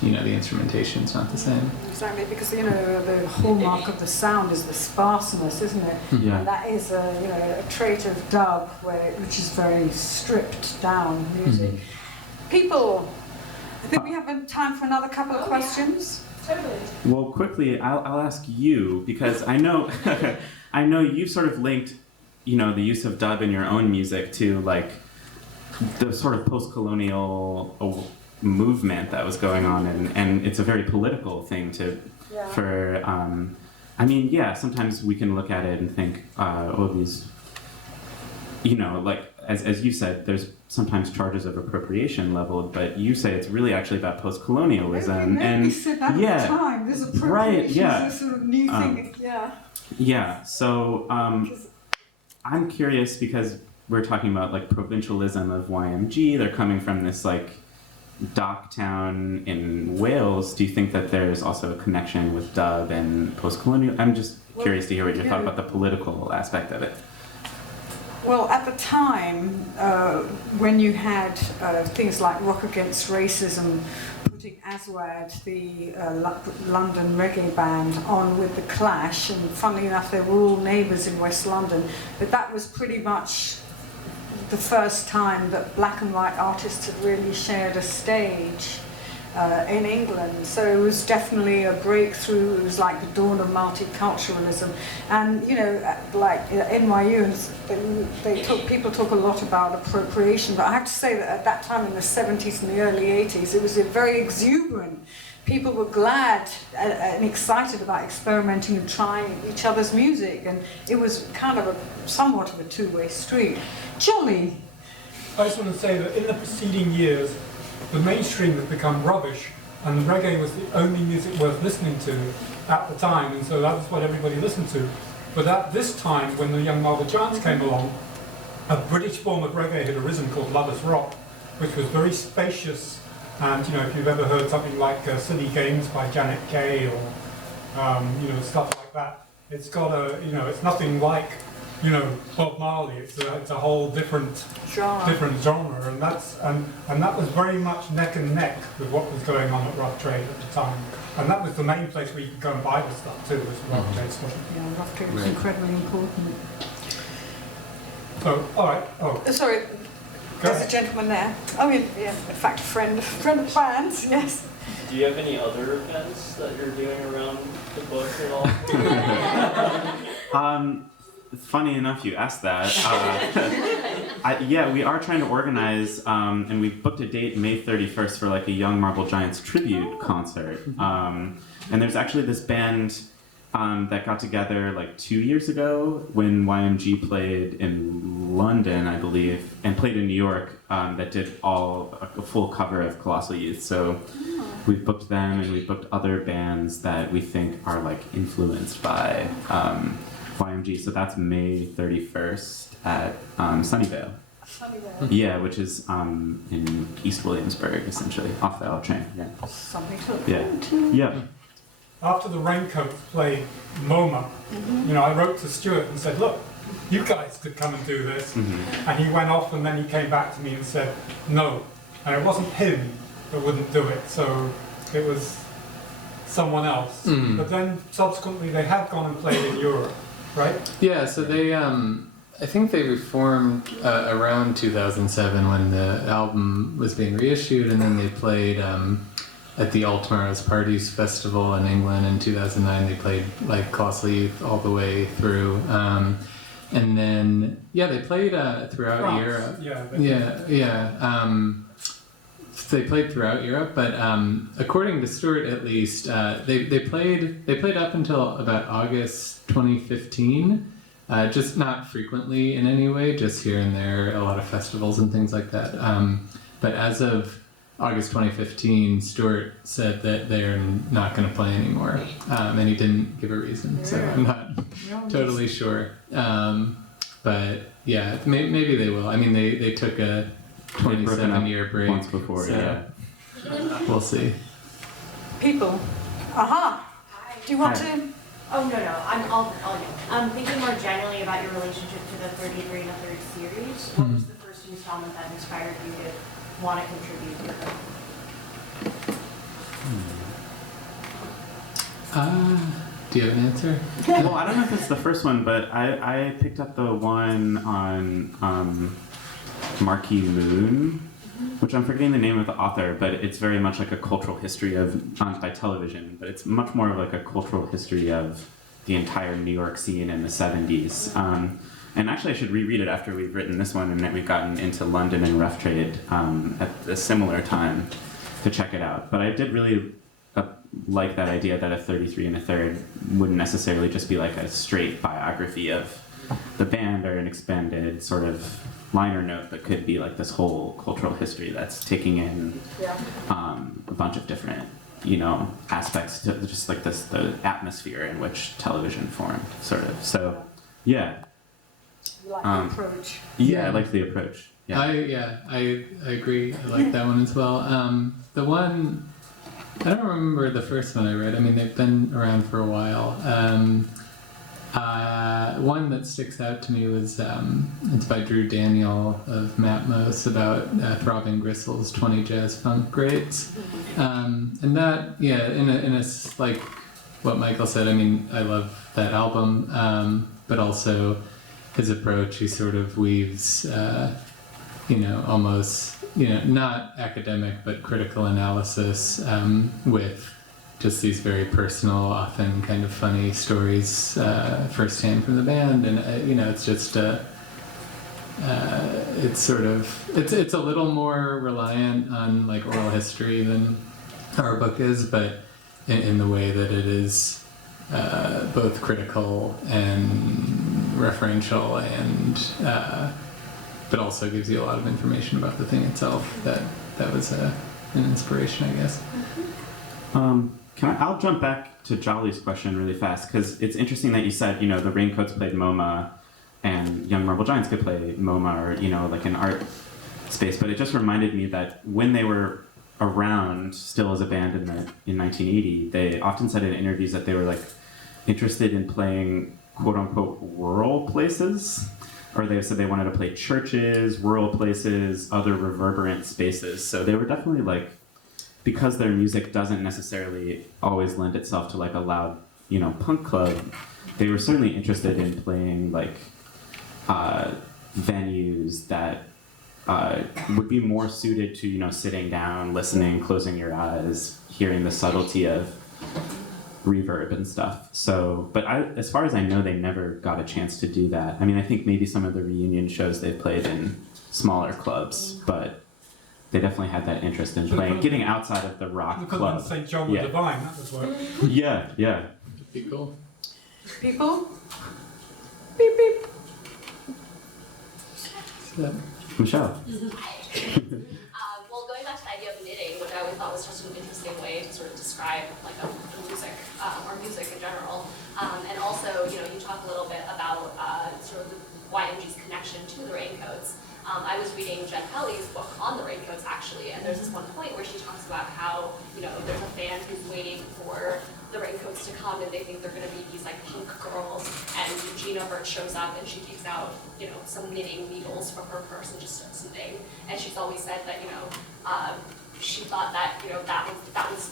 the instrumentation's not the same. Exactly, because the hallmark of the sound is the sparseness, isn't it? Yeah. And that is a trait of dub, which is very stripped down music. People, I think we have time for another couple of questions. Totally. Well, quickly, I'll ask you, because I know you sort of linked, the use of dub in your own music to like the sort of post-colonial movement that was going on, and it's a very political thing sometimes we can look at it and think, these, like as you said, there's sometimes charges of appropriation leveled, but you say it's really actually about post-colonialism. Maybe said that at the time. There's appropriation, right, yeah. is a sort of new thing. Yeah, so I'm curious, because we're talking about like provincialism of YMG. They're coming from this like dock town in Wales. Do you think that there's also a connection with dub and post-colonial? I'm just curious to hear what your thought about the political aspect of it. Well, at the time, when you had things like Rock Against Racism putting Aswad, the London reggae band, on with The Clash, and funnily enough, they were all neighbours in West London, but that was pretty much the first time that black and white artists had really shared a stage in England. So it was definitely a breakthrough. It was like the dawn of multiculturalism. And like NYU, people talk a lot about appropriation, but I have to say that at that time in the 70s and the early 80s, it was very exuberant. People were glad and excited about experimenting and trying each other's music, and it was kind of somewhat of a two-way street. Jolly. I just want to say that in the preceding years, the mainstream has become rubbish, and reggae was the only music worth listening to at the time, and so that was what everybody listened to. But at this time, when the young Marble Giants came along, a British form of reggae had arisen called Lovers Rock, which was very spacious. And if you've ever heard something like Silly Games by Janet Kay, or stuff like that, it's got it's nothing like Bob Marley. It's a whole different genre, and that was very much neck and neck with what was going on at Rough Trade at the time. And that was the main place where you could go and buy the stuff too, was Rough Trade stuff. Yeah, Rough Trade was incredibly important. So, all right. Oh, sorry. There's a gentleman there. Oh, yeah, in fact, a friend of the band's, yes. Do you have any other events that you're doing around the book at all? Funny enough, you asked that. Yeah, we are trying to organize, and we booked a date May 31st for like a Young Marble Giants tribute concert. And there's actually this band that got together like 2 years ago when YMG played in London, I believe, and played in New York, that did a full cover of Colossal Youth. So we've booked them, and we've booked other bands that we think are like influenced by YMG. So that's May 31st at Sunnyvale. Sunnyvale. Yeah, which is in East Williamsburg, essentially, off the L train. Yeah. Something to look Yeah. forward to. Yeah. After the Raincoats played MoMA, I wrote to Stuart and said, look, you guys could come and do this. Mm-hmm. And he went off, and then he came back to me and said, no. And it wasn't him that wouldn't do it, so it was someone else. Mhm. But then subsequently they have gone and played in Europe, right? Yeah, so they, I think they reformed around 2007 when the album was being reissued, and then they played at the All Tomorrow's Parties Festival in England in 2009. They played like Colossal Youth all the way through. And then, yeah, they played throughout France. Europe. Yeah. They played throughout Europe, but according to Stuart, at least, they played up until about August 2015. Just not frequently in any way, just here and there, a lot of festivals and things like that. But as of August 2015, Stuart said that they're not going to play anymore, and he didn't give a reason, so I'm not totally sure. But yeah, maybe they will. I mean, they took a 27-year break Once before, so yeah. we'll see. People. Aha. Do you want Hi. to? Oh, no, I'll go. I'm thinking more generally about your relationship to the 33 and a third series. What was the first installment that inspired you to want to contribute to it? Do you have an answer? Well, I don't know if it's the first one, but I picked up the one on Marquee Moon, which I'm forgetting the name of the author, but it's very much like a cultural history of, by television, but it's much more of like a cultural history of the entire New York scene in the 70s. And actually I should reread it after we've written this one and then we've gotten into London and Rough Trade at a similar time to check it out. But I did really like that idea that a 33 and a third wouldn't necessarily just be like a straight biography of the band or an expanded sort of liner note, but could be like this whole cultural history that's taking in a bunch of different, aspects to just like the atmosphere in which television formed, sort of. So, yeah. You like the approach? Yeah, I like the approach. Yeah. I agree. I like that one as well. The one, I don't remember the first one I read. I mean, they've been around for a while. One that sticks out to me was it's by Drew Daniel of Matmos about Throbbing Gristle's 20 jazz funk greats, and that in a like what Michael said. I mean, I love that album, but also his approach. He sort of weaves, almost not academic but critical analysis with just these very personal, often kind of funny stories firsthand from the band, and it's just it's sort of it's a little more reliant on like oral history than our book is, but in the way that it is both critical and referential, and but also gives you a lot of information about the thing itself. That was an inspiration, I guess. I'll jump back to Jolly's question really fast, because it's interesting that you said, the Raincoats played MoMA and Young Marble Giants could play MoMA, or, like an art space, but it just reminded me that when they were around still as a band in 1980, they often said in interviews that they were like interested in playing quote unquote rural places, or they said they wanted to play churches, rural places, other reverberant spaces. So they were definitely like, because their music doesn't necessarily always lend itself to like a loud, punk club, they were certainly interested in playing like venues that would be more suited to, sitting down, listening, closing your eyes, hearing the subtlety of reverb and stuff. So, but as far as I know, they never got a chance to do that. I mean, I think maybe some of the reunion shows they played in smaller clubs, but they definitely had that interest in playing, getting outside of the rock Because club. of St. John the Divine, that was work. Yeah, yeah. That'd be cool. People? Beep, beep. Michelle. Well, going back to the idea of knitting, which I always thought was just an interesting way to sort of describe like a music or music in general, and also you talk a little bit about sort of the YMG's connection to the Raincoats. I was reading Jen Kelly's book on the Raincoats actually, and there's this one point where she talks about how there's a fan who's waiting for the Raincoats to come, and they think they're going to be these like punk girls, and Gina Burt shows up and she takes out some knitting needles from her purse and just starts knitting. And she's always said that she thought that that was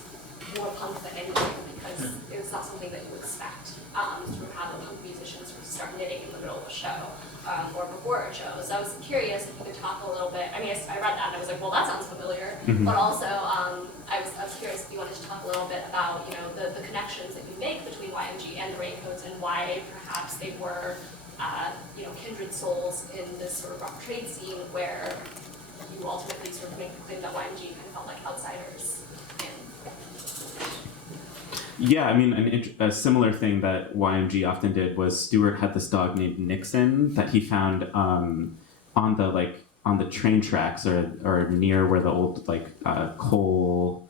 more punk than anything, because it was not something that you expect to have a punk musician sort of start knitting in the middle of a show or before a show. So I was curious if you could talk a little bit. I mean, I read that and I was like, well, that sounds familiar. But also, I was curious if you wanted to talk a little bit about the connections that you make between YMG and the Raincoats, and why perhaps they were kindred souls in this sort of rock trade scene where you ultimately sort of make the claim that YMG kind of felt like outsiders. Yeah, I mean, a similar thing that YMG often did was Stewart had this dog named Nixon that he found on the train tracks or near where the old coal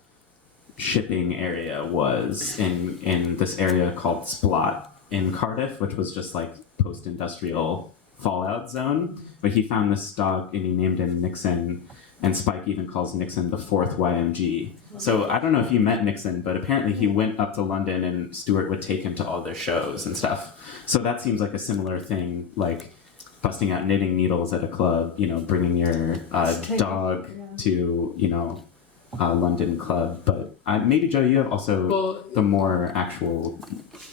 shipping area was in this area called Splot in Cardiff, which was just like post-industrial fallout zone. But he found this dog and he named him Nixon, and Spike even calls Nixon the fourth YMG. So I don't know if you met Nixon, but apparently he went up to London and Stewart would take him to all their shows and stuff. So that seems like a similar thing, like busting out knitting needles at a club, bringing your dog to, a London club. But maybe, Joe, you have also the more actual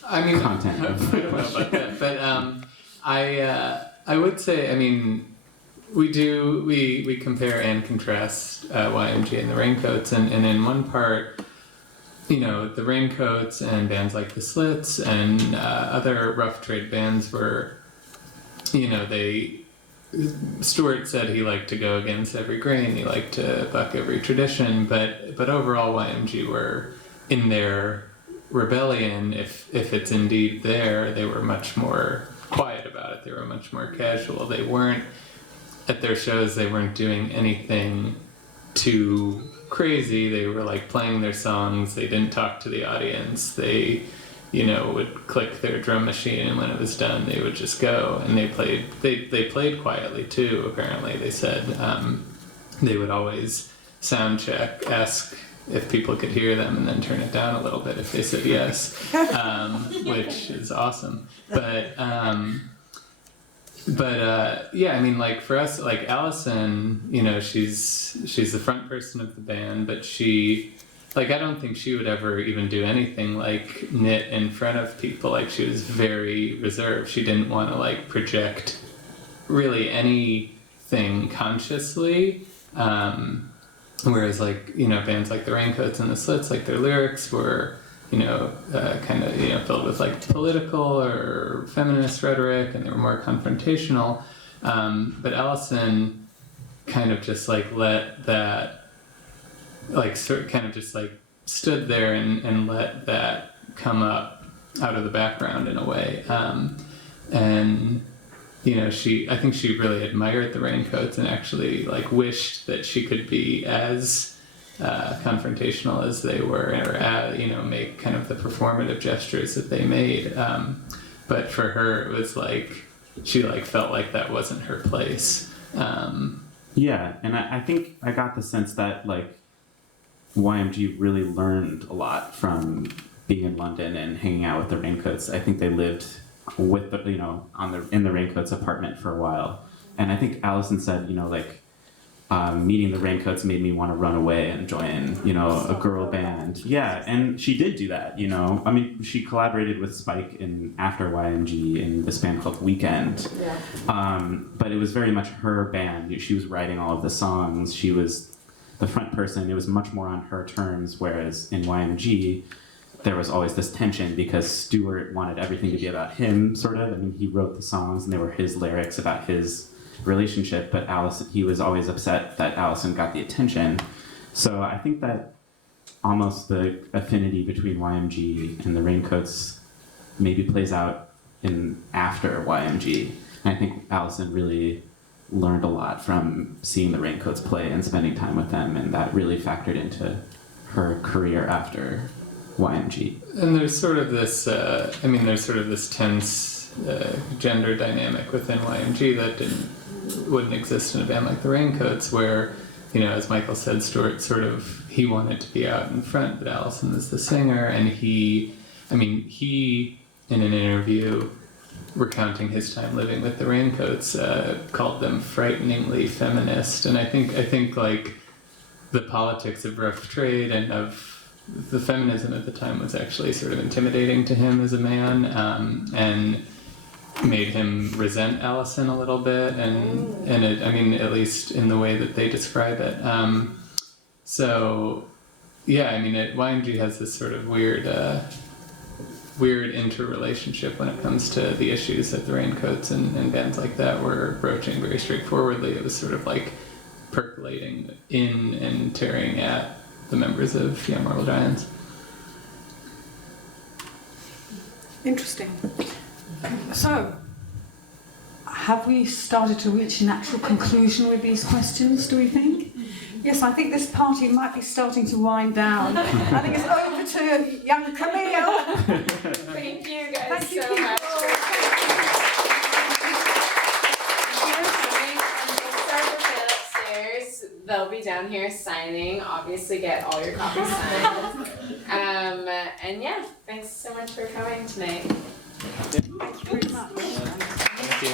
content. I don't know about that, but I would say, we compare and contrast YMG and the Raincoats, and in one part, the Raincoats and bands like the Slits and other rough trade bands were, Stewart said he liked to go against every grain, he liked to buck every tradition, but overall YMG were in their rebellion, if it's indeed there, they were much more quiet about it, they were much more casual, they weren't at their shows, they weren't doing anything too crazy. They were like playing their songs. They didn't talk to the audience. They, would click their drum machine, and when it was done, they would just go. And they played quietly too. Apparently, they said they would always sound check, ask if people could hear them, and then turn it down a little bit if they said yes, which is awesome. But for us, like Allison, she's the front person of the band, but she, I don't think she would ever even do anything like knit in front of people. Like, she was very reserved. She didn't want to project really anything consciously. Whereas bands like the Raincoats and the Slits, their lyrics were filled with political or feminist rhetoric, and they were more confrontational. But Allison kind of just let that, stood there and let that come up out of the background in a way. I think she really admired the Raincoats and actually wished that she could be as confrontational as they were, or make kind of the performative gestures that they made. But for her, it was she felt like that wasn't her place. Yeah, and I think I got the sense that YMG really learned a lot from being in London and hanging out with the Raincoats. I think they lived with the in the Raincoats apartment for a while, and I think Allison said meeting the Raincoats made me want to run away and join, a girl band. Yeah, and she did do that, she collaborated with Spike after YMG in this band called Weekend. Yeah. But it was very much her band. She was writing all of the songs. She was the front person. It was much more on her terms, whereas in YMG, there was always this tension because Stewart wanted everything to be about him, sort of. He wrote the songs, and they were his lyrics about his relationship, but he was always upset that Allison got the attention. So I think that almost the affinity between YMG and the Raincoats maybe plays out in after YMG. And I think Allison really learned a lot from seeing the Raincoats play and spending time with them, and that really factored into her career after YMG. And there's sort of this, tense gender dynamic within YMG that wouldn't exist in a band like the Raincoats, where, as Michael said, Stuart he wanted to be out in front, but Allison was the singer, and he, in an interview recounting his time living with the Raincoats, called them frighteningly feminist, and I think like the politics of rough trade and of the feminism at the time was actually sort of intimidating to him as a man, and made him resent Allison a little bit, and it, at least in the way that they describe it. YMG has this sort of weird interrelationship when it comes to the issues that the Raincoats and bands like that were broaching very straightforwardly. It was sort of like percolating in and tearing at the members of Young Marble Giants. Interesting. So, have we started to reach a natural conclusion with these questions, do we think? Yes, I think this party might be starting to wind down. I think it's over to young Camille. Thank you guys Thank you, so much. They'll be down here signing. Obviously, get all your copies signed. And yeah, thanks so much for coming tonight. Thank you very much. Thank you.